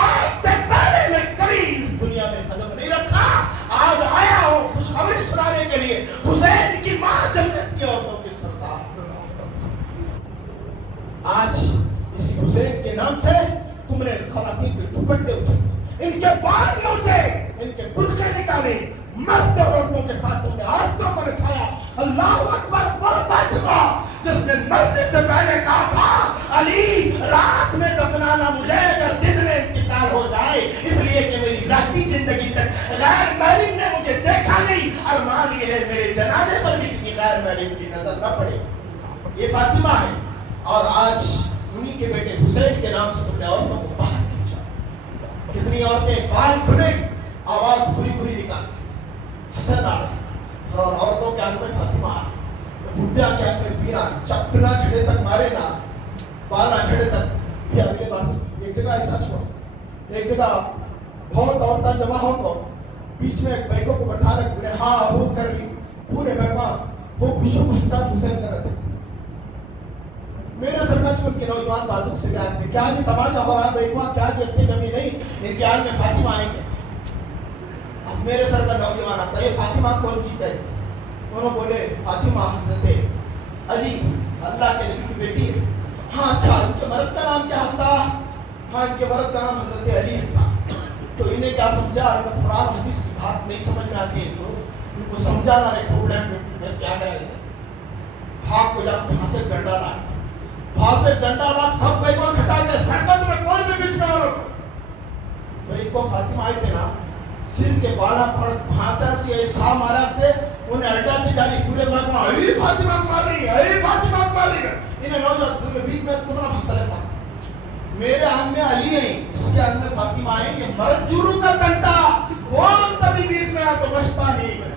آج سے پہلے میں کبھی اس دنیا میں قدم نہیں رکھا، آج آیا ہوں خوشخبری سنانے کے لیے، حسین کی ماں جنت کی عورتوں کے سردار۔ آج اسی حسین کے نام سے تم نے خواتین کے دوپٹے اٹھائے، ان کے بال نوچے، ان کے برقعے نکالے، مرد اور عورتوں کے ساتھ تم نے عورتوں کو نچایا۔ اللہ اکبر، وہ فاطمہ جس نے مرنے سے پہلے کہا تھا علی رات میں دفنانا مجھے اگر دن میں انتقال ہو جائے، اس لیے کہ میری راتی زندگی تک غیر محرم نے مجھے دیکھا نہیں، ارمان یہ ہے میرے جنازے پر بھی کسی غیر محرم کی نظر نہ پڑے۔ یہ فاطمہ ہے، اور آج انہی کے بیٹے حسین کے نام سے تم نے عورتوں کو باہر کھینچا۔ کتنی عورتیں بال کھلے آواز بری بری نکال حسن آ رہے، اور عورتوں کے آنکھ میں فاطمہ آ رہی، بڈھا کے آنکھ میں پیر آ رہی، چپلا چھڑے تک مارے نا، بالا چھڑے تک بھی اگلے بار سے ایک جگہ ایسا چھوڑ، ایک جگہ بہت عورتیں جمع ہو تو بیچ میں ایک بیگوں کو بٹھا رکھ پورے ہاں ہو کر رہی، پورے بیگواں وہ خوشو حسن حسین کر رہے تھے۔ میرے سرکار ان کے نوجوان بازوق سے کہا کیا جی تماشا ہو رہا ہے بیگواں، کیا جی اتنی جمی نہیں، ان کے آنکھ میں فاطمہ آئیں گے۔ اب میرے سر کا نوجوان آتا ہے، یہ فاطمہ کون جیتا ہے؟ انہوں بولے فاطمہ حضرت علی اللہ کے نبی کی بیٹی ہے۔ ہاں اچھا، ان کے مرد کا نام کیا تھا؟ ہاں ان کے مرد کا نام حضرت علی تھا۔ تو انہیں کیا سمجھا، قرآن حدیث کی بات نہیں سمجھ میں آتی ان کو سمجھانا رہے کھوپڑے میں کیا کرا جائے۔ بھاگ کو جب پھانسے ڈنڈا لاکھ، پھانسے ڈنڈا لاکھ سب بیگوں کھٹا کے سرکت میں کوئی بھی بیچ میں اور بھائی کو فاطمہ آئے تھے نا، سر کے بالا پڑ بھانسا سے ایسا مارا تھے، انہیں اڈاتے جاری پورے باغ میں اے فاطمہ مار رہی ہے، اے فاطمہ مار رہی ہے۔ انہیں نوجوان تمہیں بیچ میں تمہارا بھانسا رہتا، میرے ہاتھ میں علی ہے، اس کے ہاتھ میں فاطمہ ہے، یہ مرد جورو کا ڈنڈا کون تبھی بیچ میں آ تو بچتا نہیں ہے۔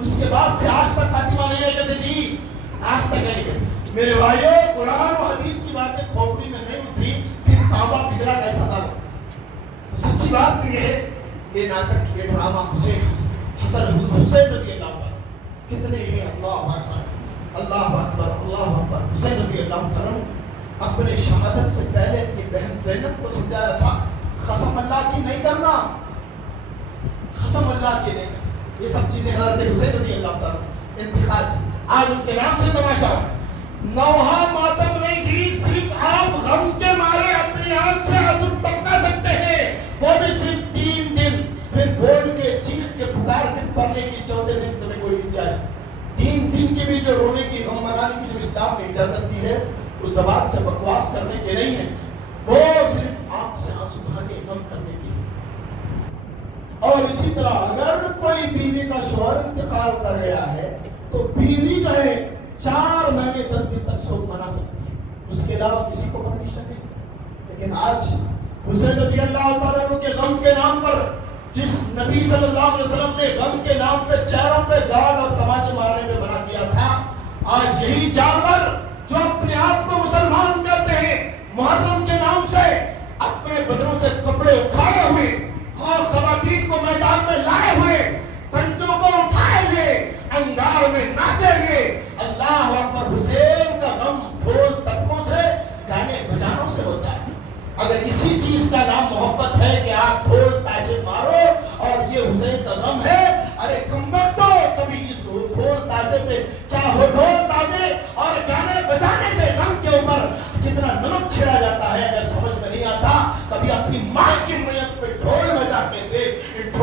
اس کے بعد سے آج تک فاطمہ نہیں ہے کہتے جی، آج تک نہیں ہے۔ میرے بھائیوں قرآن و حدیث کی باتیں کھوپڑی میں نہیں اتری، پھر تانبا پگھلا کیسا تھا؟ تو سچی بات تو یہ ہے، یہ ناٹک یہ ڈرامہ حسین حسین رضی اللہ تعالیٰ کتنے ہیں، اللہ اکبر اللہ اکبر اللہ اکبر۔ حسین رضی اللہ تعالیٰ اپنے شہادت سے پہلے اپنی بہن زینب کو سمجھایا تھا قسم اللہ کی نہیں کرنا، قسم اللہ کی نہیں کرنا۔ یہ سب چیزیں حضرت حسین رضی اللہ تعالیٰ انتخاب سے آج ان کے نام سے تماشا نوحہ ماتم نہیں تھی، صرف آپ غم کے مارے اپنی آنکھ سے آنسو ٹپکا سکتے ہیں، وہ بھی صرف 3 دن، پھر بول کے چیخ کے پکار کے پڑھنے کی 4تھے دن تمہیں کوئی نہیں چاہے۔ 3 دن کی بھی جو رونے کی غم منانے کی جو اسلام نے اجازت دی ہے، اس زبان سے بکواس کرنے کے نہیں ہے، وہ صرف آنکھ سے آنسو بہا کے غم کرنے کی۔ اور اسی طرح اگر کوئی بیوی کا شوہر انتقال کر گیا ہے تو بیوی جو ہے 4 مہینے 10 دن تک شوق منا سکتی ہے، اس کے علاوہ کسی کو پرمیشن نہیں۔ لیکن آج حسین رضی اللہ تعالیٰ عنہ کے غم کے نام پر جس نبی صلی اللہ علیہ وسلم نے غم کے نام پہ چہروں پہ گال اور تماچے مارنے پہ منع کیا تھا، آج یہی جانور جو اپنے آپ کو مسلمان کہتے ہیں محرم کے نام سے اپنے بدنوں سے کپڑے اٹھائے ہوئے اور خواتین کو میدان میں لائے ہوئے، پنجوں کو اٹھائے ہوئے، انگار میں ناچے ہوئے، اللہ اکبر، حسین کا غم ڈھول تبکوں سے گانے بجانوں سے ہوتا ہے۔ اگر اسی چیز کا نام محبت ہے کہ آپ ڈھول تاجے مارو اور یہ حسین کا غم ہے، ارے کمبختو کبھی اس ڈھول تازے پہ کیا ہو، ڈھول تازے اور گانے بجانے سے غم کے اوپر کتنا نمک چھڑا جاتا ہے اگر سمجھ میں نہیں آتا، کبھی اپنی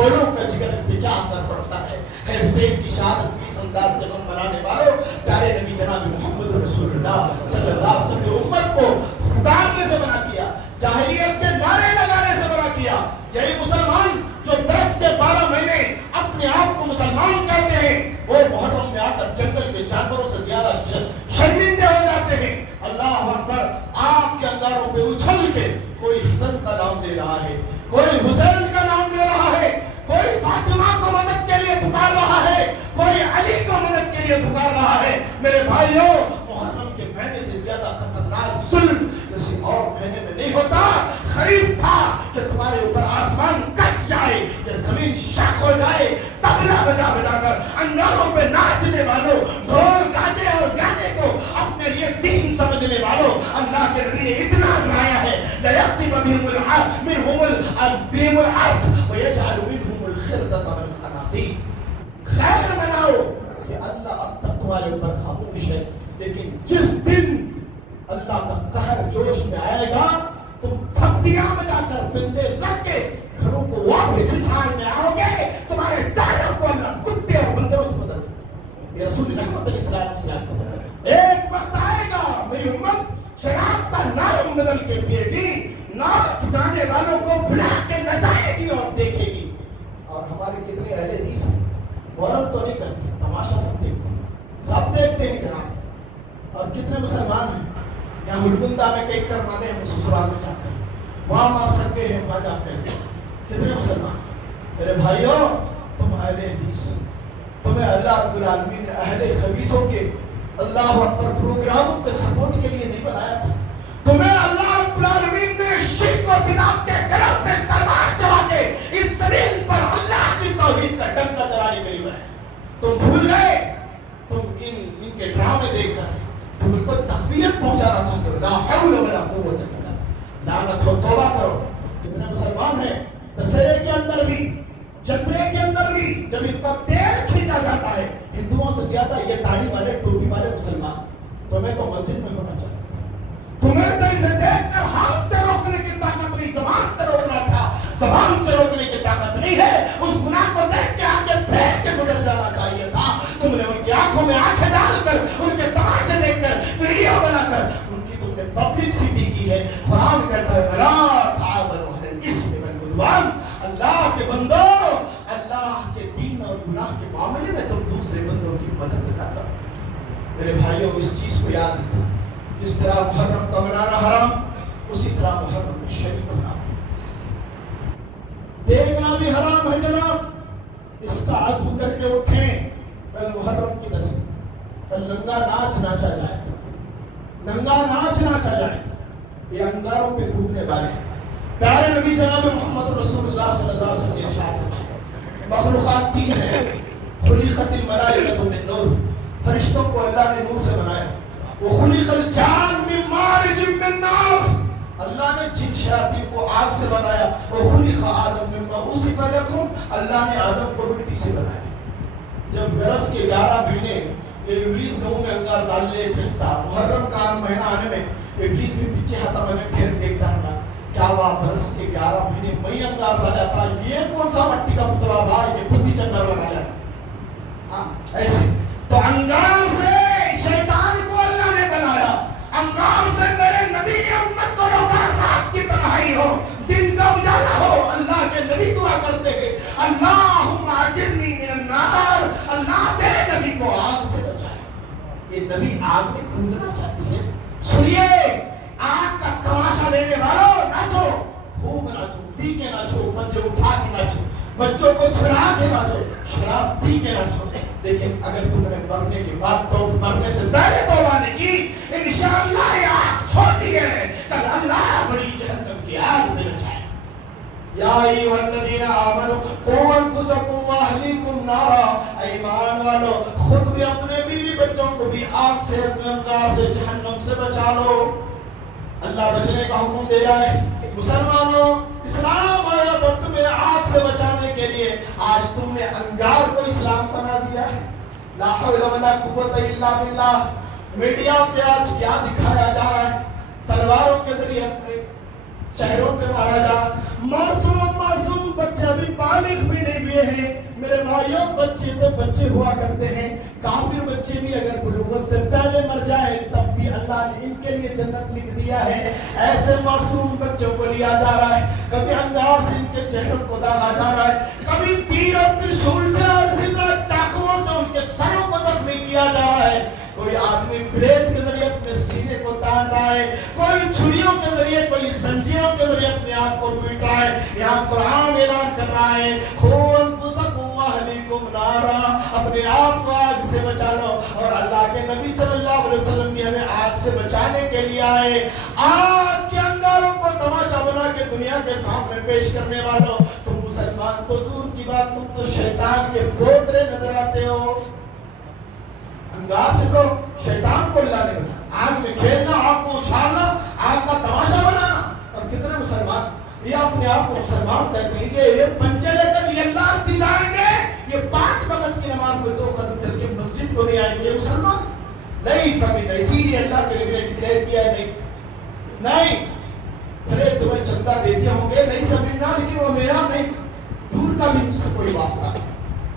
ڈھولوں کا جگر پہ کیا اثر پڑتا ہے حسین کی شہادت کی اس انداز سے غم منانے والوں پیارے نبی جناب محمد رسول اللہ صلی اللہ علیہ وسلم نے امت کو پکارنے سے منع کیا، جاہلیت کے نعرے لگانے سے منع کیا۔ یہی مسلمان جو 10 کے 12 مہینے اپنے آپ کو مسلمان کہتے ہیں، وہ محرم میں آ کر جنگل کے جانوروں سے زیادہ شرمندے ہو جاتے ہیں۔ اللہ اکبر، آگ کے انگاروں پہ اچھل کے کوئی حسن کا نام لے رہا ہے، کوئی حسین کا نام لے رہا ہے، کوئی فاطمہ کو مدد کے لیے پکار رہا ہے، کوئی علی کو مدد کے لیے پکار رہا ہے۔ میرے بھائیوں، محرم کے مہینے سے زیادہ خطرناک ظلم کسی اور مہینے میں نہیں ہوتا۔ خریف تھا کہ تمہارے اوپر آسمان کٹ جائے یا زمین شق ہو جائے، تبلا بجا بجا کر انگاروں پہ ناچنے والوں، ڈھول گاجے اور گانے کو اپنے لیے دین سمجھنے والوں، اللہ کے نبی نے اتنا ڈرایا ہے، لَيَخْسِفَ بِهِمُ الْأَرْضَ وَيَجْعَلُ مِنْهُمُ الْخِرْدَةَ وَالْخَنَازِيرَ۔ خیر مناؤ کہ اللہ اب تک تمہارے اوپر خاموش ہے، لیکن جس دن اللہ کا قہر جوش میں آئے گا، تم تھپڑیاں بجا کر بندے لگ کے گھروں کو واپس اس حال میں آؤ گے، تمہارے چہروں کو اللہ کتے اور بندروں سے بدل دے۔ یہ رسول رحمت علیہ السلام کو ایک وقت آئے گا میری امت شراب کا نام بدل کے پیے گی، ناچ گانے والوں کو بلا کے نچائے گی اور دیکھے گی۔ اور ہمارے کتنے اہل حدیث ہیں، غورت تو نہیں کرتے، تماشا سب دیکھتے ہیں، سب دیکھتے ہیں جناب۔ اور کتنے مسلمان ہیں یہاں گلگندہ میں کئی کر مانے ہم سسرال میں جا کر، وہاں مار سکتے ہیں وہاں جا کر، کتنے مسلمان ہیں؟ میرے بھائیوں، تم اہل حدیث، تمہیں اللہ رب العالمین نے اہل خبیثوں کے اللہ اکبر پروگراموں کے سپورٹ کے لیے نہیں بنایا تھا، تمہیں اللہ رب العالمین نے شرک و بدعت کے گرہ پہ تلوار چلا کے اس زمین پر اللہ کی توحید کا ڈنکا چلانے کے لیے بنایا۔ تم بھول گئے، تم ان کے ڈرامے دیکھ کر تم ان کو تقویت پہنچانا چاہتے ہو۔ لا حول ولا قوت الا باللہ، لعنت ہو، توبہ کرو۔ کتنے مسلمان ہیں دسہرے کے اندر بھی، جترے کے اندر بھی جب ان کا تیر کھینچا جاتا ہے، ہندوؤں سے زیادہ یہ داڑھی والے ٹوپی والے مسلمان، تمہیں تو مسجد میں ہونا چاہیے، تمہیں تو اسے دیکھ کر ہاتھ سے روکنے کی طاقت نہیں، زبان سے روکنا تھا، زبان سے روکنے کی طاقت نہیں ہے، اس گناہ کو دیکھ کے آگے پھینک کے گزر جانا چاہیے تھا۔ تم نے ان کی آنکھوں میں آنکھیں ڈال کر، ان کے تماشے دیکھ کر، ویڈیو بنا کر ان کی تم نے پبلسٹی کی ہے۔ قرآن کہتا ہے وَلَا تَعَاوَنُوا عَلَى الْإِثْمِ وَالْعُدْوَانِ، اللہ کے بندو، اللہ کے دین اور گناہ کے معاملے میں تم دوسرے بندوں کی مدد نہ کرو۔ میرے بھائیوں، اس چیز کو یاد رکھو، جس طرح محرم کا منانا حرام، اسی طرح محرم میں شریک ہونا دیکھنا بھی حرام ہے جناب۔ اس کا عزم کر کے اٹھیں، کل محرم کی 10، کل ننگا ناچ ناچا جائے، ننگا ناچ ناچا جائے، یہ انگاروں پہ کودنے والے پیارے نبی جناب محمد رسول اللہ صلی اللہ علیہ وسلم نے ارشاد فرمایا، مخلوقات 3 ہیں، خلقت الملائکۃ من نور، فرشتوں کو اللہ نے نور سے بنایا، وخلق الجان من مارج من نار، اللہ نے جن شیاطین کو آگ سے بنایا، وخلق آدم مما وصف لکم، اللہ نے آدم کو مٹی سے بنایا۔ جب گرس کے 11 مہینے یہ ابلیس گاؤں میں انگار ڈالنے دیکھتا، محرم کا مہینہ آنے میں ابلیس بھی پیچھے ہاتھا میں نے ڈھیر دیکھتا رہا، کیا وہ برس کے 11 مہینے میں انگار ڈالا تھا، یہ کون سا مٹی کا پتلا بھائی، یہ خود ہی چنگر لگا لیا۔ ہاں ایسے تو انگار سے شیطان کو اللہ نے بنایا، انگار سے میرے نبی نے امت کو روکا، رات کی تنہائی ہو، دن کا اجالا ہو، اللہ کے نبی دعا کرتے ہیں اللہم اجرنی من النار، اللہ میرے نبی کو آگ سے بچائے۔ یہ نبی آگ میں کودنا چاہتی ہے۔ سنیے، آگ کا تماشا لینے والوں، ناچو، خوب ناچو، پی کے ناچو، پنجے اٹھا کے ناچو، بچوں کو سلا کے ناچو، شراب پی کے ناچو، لیکن اگر تم نے مرنے کے بعد تو مرنے سے پہلے توبہ نہیں کی، انشاءاللہ یہ آگ چھوٹی ہے، کل اللہ بڑی جہنم کی آگ میں نچائے۔ یا ایھا الذین آمنوا قوا انفسکم واہلیکم نارا، ایمان والو خود بھی اپنے بیوی بچوں کو بھی آگ سے، انگار سے، جہنم سے بچا لو۔ اللہ بچنے کا حکم دے رہا ہے۔ مسلمانوں، اسلام آیا تو تمہیں آگ سے بچانے کے لیے، آج تم نے انگار کو اسلام بنا دیا ہے۔ لا حول ولا قوت الا باللہ۔ میڈیا پہ آج کیا دکھایا جا رہا ہے؟ تلواروں کے ذریعے اپنے چہروں پہ مارا جا، معصوم معصوم بچے ابھی بالغ بھی نہیں ہوئے ہیں میرے بھائیوں، بچے تو بچے ہوا کرتے ہیں، کافر بچے بھی اگر بلوغت سے پہلے مر جائے تب بھی اللہ نے ان کے لیے جنت لکھ دیا ہے۔ ایسے معصوم بچوں کو لیا جا رہا ہے، کبھی انگار سے ان کے چہروں کو داغا جا رہا ہے، کبھی تیر اور ترشول سے اور اسی طرح چاقوؤں سے ان کے سروں کو زخمی کیا جا رہا ہے۔ کوئی آدمی بلیڈ کے ذریعے اپنے سینے کو تان رہا ہے، کوئی چھریوں کے ذریعے، کوئی سنجیوں کے ذریعے اپنے آپ کو پیٹ رہا ہے۔ یہاں قرآن اعلان کر رہا ہے قُوا أَنفُسَكُمْ وَأَهْلِيكُمْ نَارًا، اپنے آپ کو آگ سے بچا لو۔ اور اللہ کے نبی صلی اللہ علیہ وسلم بھی ہمیں آگ سے بچانے کے لیے آئے۔ آگ کے انگاروں کو تماشا بنا کے دنیا کے سامنے پیش کرنے والوں، تم مسلمان تو دور کی بات، تم تو شیطان کے پوترے نظر آتے ہو۔ انگار سے تو شیطان کو اللہ نے بنا، آگ میں کھیلنا، آگ کو اچھالنا، آگ کا تماشا بنانا۔ اور کتنے مسلمان یہ اپنے آپ کو مسلمان کہتے ہیں، یہ پنجے لے کر یہ اللہ دی جائیں گے، یہ 5 وقت کی نماز میں 2 قدم چل کے مسجد کو نہیں آئیں گے، یہ مسلمان نہیں سمجھنا۔ اسی لیے اللہ کے نبی نے ڈکلیئر کیا ہے نہیں ارے تمہیں چندہ دیتے ہوں گے نہیں سمجھنا، لیکن وہ میرا نہیں، دور کا بھی مجھ سے کوئی واسطہ نہیں۔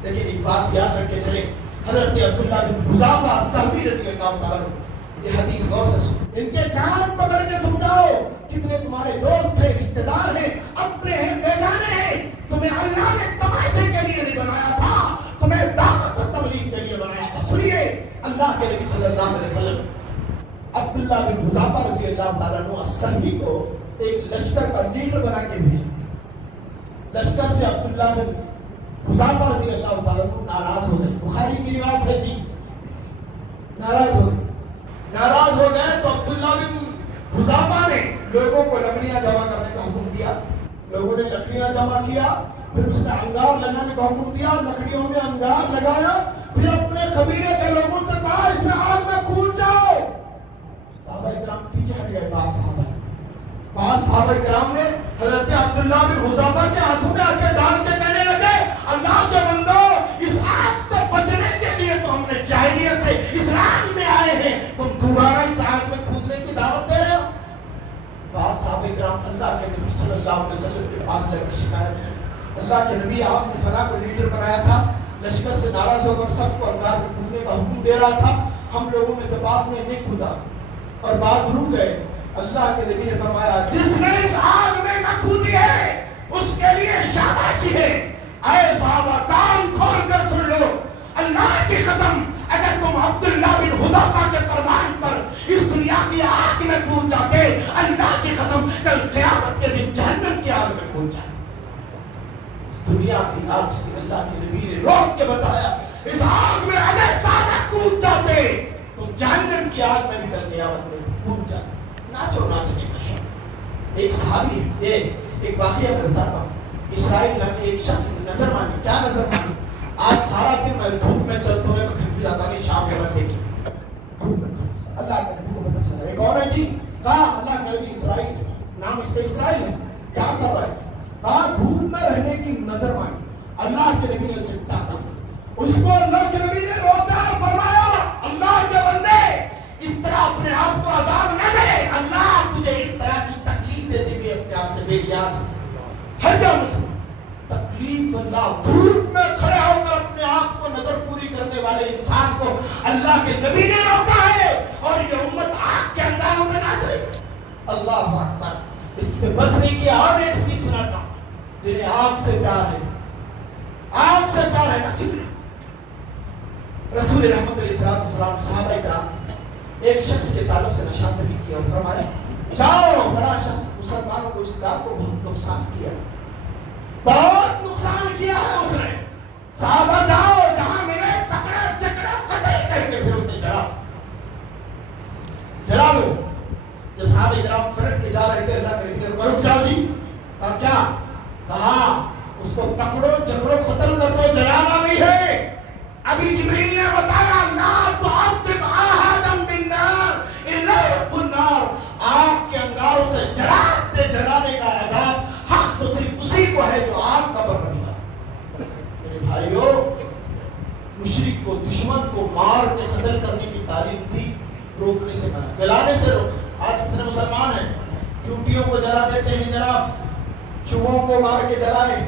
لیکن ایک بات یاد رکھ کے چلیں، حضرت عبداللہ بن حذافہ السہمی رضی اللہ تعالیٰ عنہ، یہ حدیث غور سے سن، ان کے کان پکڑ کے سمجھاؤ، کتنے تمہارے دوست ہیں، رشتہ دار ہیں، اپنے ہیں، بیگانے ہیں، تمہیں اللہ نے تماشے کے لیے نہیں بنایا تھا، تمہیں دعوت و تبلیغ کے لیے بنایا تھا۔ سنیے اللہ کے نبی صلی اللہ علیہ وسلم عبداللہ بن حذافہ رضی اللہ تعالیٰ عنہ السہمی کو ایک لشکر کا لیڈر بنا کے بھیجا۔ لشکر سے عبداللہ بن حذافہ رضی اللہ تعالیٰ عنہ ناراض ہو گئے، بخاری کی روایت ہے جی، ناراض ہو گئے تو عبداللہ بن حذافہ نے لوگوں کو لکڑیاں جمع کرنے کا حکم دیا۔ لوگوں نے لکڑیاں جمع کیا، پھر اس میں انگار لگانے کا حکم دیا، لکڑیوں میں انگار لگایا، پھر اپنے قبیلے کے لوگوں سے کہا اس میں آگ میں کود جاؤ۔ صحابہ کرام پیچھے ہٹ گئے، بعض صحابہ کرام نے حضرت عبداللہ بن حذافہ کے ہاتھوں میں آ کے ڈال کے کہنے لگے اللہ کے بندو، اس آگ سے بچنے کے لیے تو ہم نے جاہلیت سے اسلام میں آئے ہیں، تم دوبارہ اس آگ میں کودنے کی دعوت دے رہے ہو۔ بعض صحابہ کرام اللہ کے نبی صلی اللہ علیہ وسلم کے پاس جا کر شکایت کی، اللہ کے نبی آپ نے فلاں کو لیڈر بنایا تھا، لشکر سے ناراض ہو کر سب کو انگار میں کودنے کا حکم دے رہا تھا، ہم لوگوں میں سے بعض نے نہیں کودا اور بعض رک گئے۔ اللہ کے نبی نے فرمایا جس نے اس آگ میں نہ کودی ہے اس کے لیے شاباشی ہے۔ اے صحابہ کان کھول کر سن لو، اللہ کی قسم اگر تم عبداللہ بن حذافہ کے فرمان پر اس دنیا کی آگ میں کود جاتے، اللہ کی قسم کل قیامت کے دن جہنم کی آگ میں کود جاتے۔ دنیا کی آگ سے اللہ کے نبی نے روک کے بتایا اس آگ میں اگر صحابہ کود جاتے تم جہنم کی آگ میں بھی کل قیامت میں کود جاتے۔ ناچو ناچنے کا شوق۔ ایک صحابی ایک واقعہ میں بتاتا ہوں، اسرائیل نامی ایک شخص نظر مانی، کیا نظر مانی؟ آج سارا دن میں دھوپ میں چلتا ہوں، میں گھر بھی جاتا نہیں، شام کے وقت دیکھی دھوپ میں کھڑا، اللہ کے نبی کو پتہ چلا یہ کون ہے جی؟ کہا اللہ کے نبی اسرائیل ہے، نام اس کا اسرائیل ہے، کیا کر رہا ہے؟ کہا دھوپ میں رہنے کی نظر مانی۔ اللہ کے نبی نے اسے ڈانٹا، اس کو اللہ کے نبی نے روکا اور فرمایا اللہ کے بندے اس طرح اپنے آپ کو عذاب نہ دے، اللہ تجھے اس طرح کی تکلیف دیتے ہوئے اپنے آپ سے بے نیاز ہٹ جا مجھ سے۔ تکلیف اللہ دھوپ میں کھڑے ہو کر اپنے آپ کو نظر پوری کرنے والے انسان کو اللہ کے نبی نے روکا ہے، اور یہ امت آگ کے انگاروں میں ناچ رہی۔ اللہ اکبر۔ اس میں بسنے کی اور ایک حدیث سناتا ہوں، جنہیں آگ سے پیار ہے، آگ سے پیار ہے نصیب رسول رحمت علیہ السلام صحابہ کرام ایک شخص کے تعلق سے نشاندہی کی اور فرمایا جاؤ بڑا شخص مسلمانوں کو اس کام کو بہت نقصان کیا، بہت نقصان کیا ہے اس نے، صحابہ جاؤ جہاں ملے پکڑو جکڑو قتل کر کے پھر اسے جلا لو۔ جب صحابہ کرام پلٹ کے جا رہے تھے اللہ کے نبی نے رک جاؤ جی، کہا کیا؟ کہا اس کو پکڑو جکڑو قتل کر دو، جلانا نہیں ہے۔ ابھی جبریل نے بتایا لا تعذب احدا بالنار الا رب النار، آگ کے انگاروں سے جلانے کا عذاب حق تو صرف اسی کو ہے جو آگ کا برتن ہے۔ میرے بھائیو، مشرک کو دشمن کو مار کے قتل کرنے کی تعلیم دی، روکنے سے منع، جلانے سے روکا۔ آج کتنے مسلمان ہیں چونٹیوں کو جلا دیتے ہیں، جناب چوہوں کو مار کے جلائیں،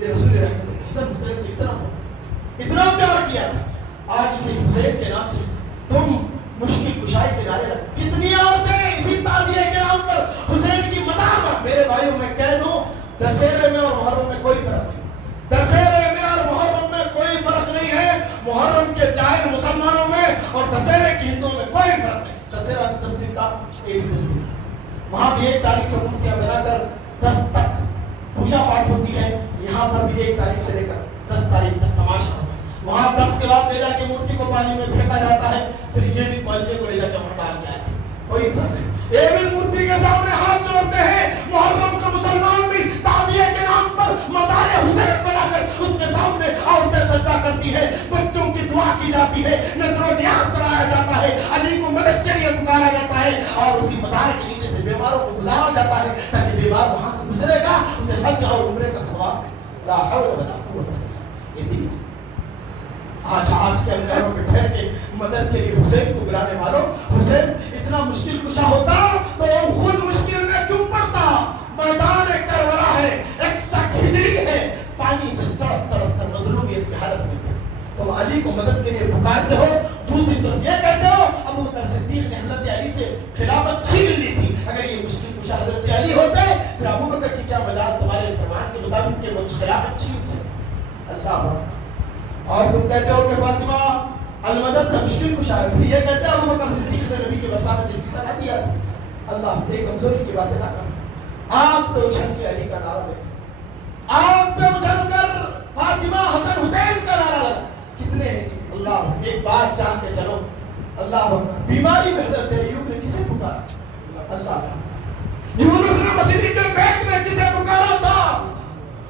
یہ رسول رحمت حسن حسین سے اتنا پیار کیا تھا، آج اسے حسین کے نام سے تم مشکل کشائی کے نعرے لگ. کتنی عورتیں اسی تعزیے کے نام پر حسین کی مزار پر. میرے بھائیوں میں کہہ دوں دسہرے میں اور محرم میں کوئی فرق نہیں. دسہرے میں اور محرم میں کوئی فرق نہیں ہے. محرم کے جاہل مسلمانوں میں اور دسہرے کے ہندوؤں میں کوئی فرق نہیں. دسہرہ بھی 10 دن کا، یہ بھی 10 دن کا. وہاں بھی 1 تاریخ سے مورتیاں بنا کر 10 تک پوجا پاٹ ہوتی ہے. یہاں پر بھی 1 تاریخ سے لے کر 10 تاریخ تک تماشا ہوتا ہے. وہاں 10 کے بعد لے جا کے مورتی کو پانی میں پھینکا جاتا ہے، پھر یہ بھی پنجے کو لے جا کے وہاں ڈال دیا جاتا ہے. کوئی فرق نہیں. یہ بھی مورتی کے سامنے ہاتھ جوڑتے ہیں. محرم کا مسلمان بھی تعزیے کے نام پر مزار حسین بنا کر اس کے سامنے عورتیں سجدہ کرتی ہے، بچوں کی دعا کی جاتی ہے، نظر و نیاز کرایا جاتا ہے، علی کو مدد کے لیے پکارا جاتا ہے، اور اسی مزار کے نیچے سے بیماروں کو گزارا جاتا ہے تاکہ بیمار وہاں سے گزرے گا اسے حج اور عمرے کا ثواب ہے. لا حول ولا قوت الا باللہ. یہ دین آج کے انگاروں پہ ٹھہر کے مدد کے لیے حسین کو بلانے والوں، حسین اتنا مشکل کشا ہوتا تو وہ خود مشکل میں کیوں پڑتا؟ میدان کربلا ہے، 61 ہجری ہے، پانی سے تڑپ تڑپ کر مظلومیت کی حالت میں تھا. تم علی کو مدد کے لیے پکارتے ہو، دوسری طرف یہ کہتے ہو ابو بکر صدیق نے حضرت علی سے خلافت چھین لی تھی. اگر یہ مشکل کشا حضرت علی ہوتے پھر ابو بکر کی کیا مجال تمہارے فرمان کے مطابق کہ وہ خلافت چھین سے. اللہ اکبر. اور تم کہتے ہو کہ فاطمہ المدد مشکل کشا ہے، پھر یہ کہتے ہیں ابو بکر صدیق نے نبی کے برسانے سے حصہ نہ دیا تھا. اللہ ایک کمزوری کی باتیں نہ کر. آگ پہ اچھل کے علی کا نعرہ لے، آگ پہ اچھل کر فاطمہ حسن حسین کا نعرہ لگا. کتنے ہیں جی؟ اللہ ایک بات جان کے چلو. اللہ بیماری میں حضرت ایوب نے کسے پکارا؟ اللہ. یونس نے مچھلی کے پیٹ میں کسے پکارا تھا؟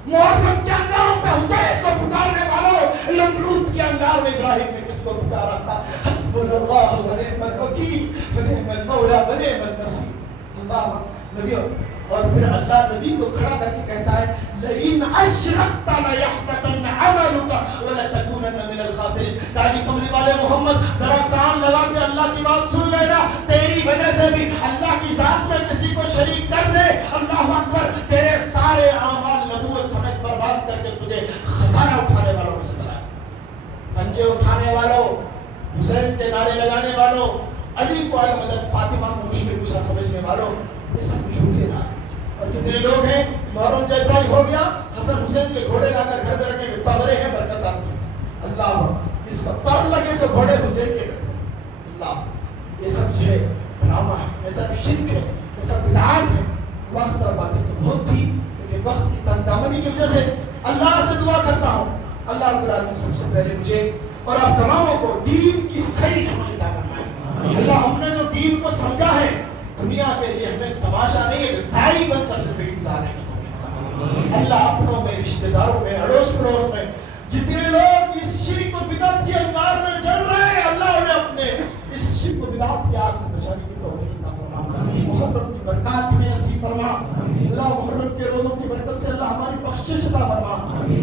محرم کے انگاروں پہ حسین کو پکارنے والوں، نمرود کے انگار میں ابراہیم نے کس کو پکارا تھا؟ حسبنا اللہ و نعم الوکیل و نعم المولا و نعم النصیر. اللہ نبی. اور پھر اللہ نبی کو کھڑا کر کے کہتا ہے لئن اشرکت لیحبطن عملک ولتکونن من الخاسرین. داڑھی کملی والے محمد ذرا کان لگا کے اللہ کی بات سن لینا. تیری وجہ سے بھی اللہ کی ذات میں کسی کو شریک کر دے، اللہ اکبر، تیرے سارے اعمال نبوت سمیت برباد کر کے تجھے خسارہ اٹھانے والوں میں سے بنائے. پنجے اٹھانے والوں، حسین کے نعرے لگانے والوں، علی کو مدد، فاطمہ کو مشکل کشا سمجھنے والوں، یہ سب جھوٹے نعرے. اور کتنے لوگ ہیں محرم جیسا ہی ہو گیا، حسن حسین کے گھوڑے لا کر گھر میں رکھے ہوئے پورے ہیں، برکت آتی ہے. اللہ اس کا پر لگے سے گھوڑے حسین کے گھر. اللہ یہ سب ہے ڈرامہ ہے، یہ سب شرک ہے، یہ سب بدعات ہے. وقت اور باتیں تو بہت تھی، لیکن وقت کی تنگ دامنی کی وجہ سے اللہ سے دعا کرتا ہوں اللہ رب العالمین سب سے پہلے مجھے اور آپ تماموں کو دین کی صحیح سمجھ عطا فرمائے. اللہ ہم نے جو دین کو سمجھا ہے دنیا کے لیے ہمیں تماشا نہیں ہے، دائی بن کر زندگی گزارنے کی توفیق عطا فرمائے. اللہ اپنوں میں، رشتہ داروں میں، اڑوس پڑوس میں جتنے لوگ اس شرک و بدعت کے انگار میں چل رہے ہیں، اللہ انہیں اپنے اس شرک و بدعت کی آگ سے بچانے کی توفیق عطا فرما. محرم کی برکات ہمیں نصیب فرما. اللہ محرم کے روزوں کی برکت سے اللہ ہماری بخشش عطا فرما.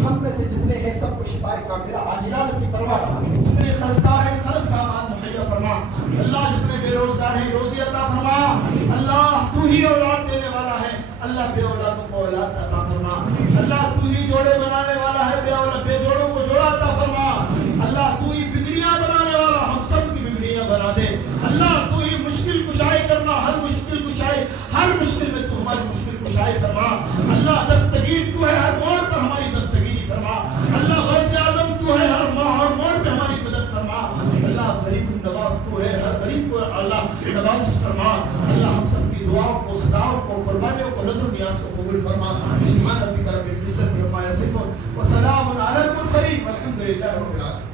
ہم میں سے جتنے ہیں سب کو شفاء کاملہ عاجلہ نصیب فرما. جتنے قرضدار ہیں قرض سامان مہیا فرما. اللہ جتنے بے روزگار ہیں روزی عطا فرما. اللہ تو ہی اولاد دینے والا ہے، اللہ بے اولادوں کو اولاد عطا فرما. اللہ تو ہی جوڑے بنانے والا ہے، بے جوڑوں کو جوڑا عطا فرما. اللہ تو ہی بگڑیاں بنانے والا، ہم سب کی بگڑیاں بنا دے. اللہ تو ہی مشکل کشائی کرنا، ہر مشکل کشائی، ہر مشکل میں تو ہماری مشکل کشائی فرما. اللہ دستگیر تو ہے، ہر موڑ پر ہماری دستگیری فرما. اللہ غوث اعظم تو ہے، ہر موڑ پہ ہماری مدد فرما. اللہ غریب النواز تو ہے، ہر غریب کو اللہ نواز فرما. اللہ ہم سب کی دعاؤں کو، صداؤں کو، قربانیوں کو، نظر و نیاز کو قبول فرما. سبحان ربک رب العزت عما یصفون وسلام علی المرسلین والحمد للہ رب العالمین.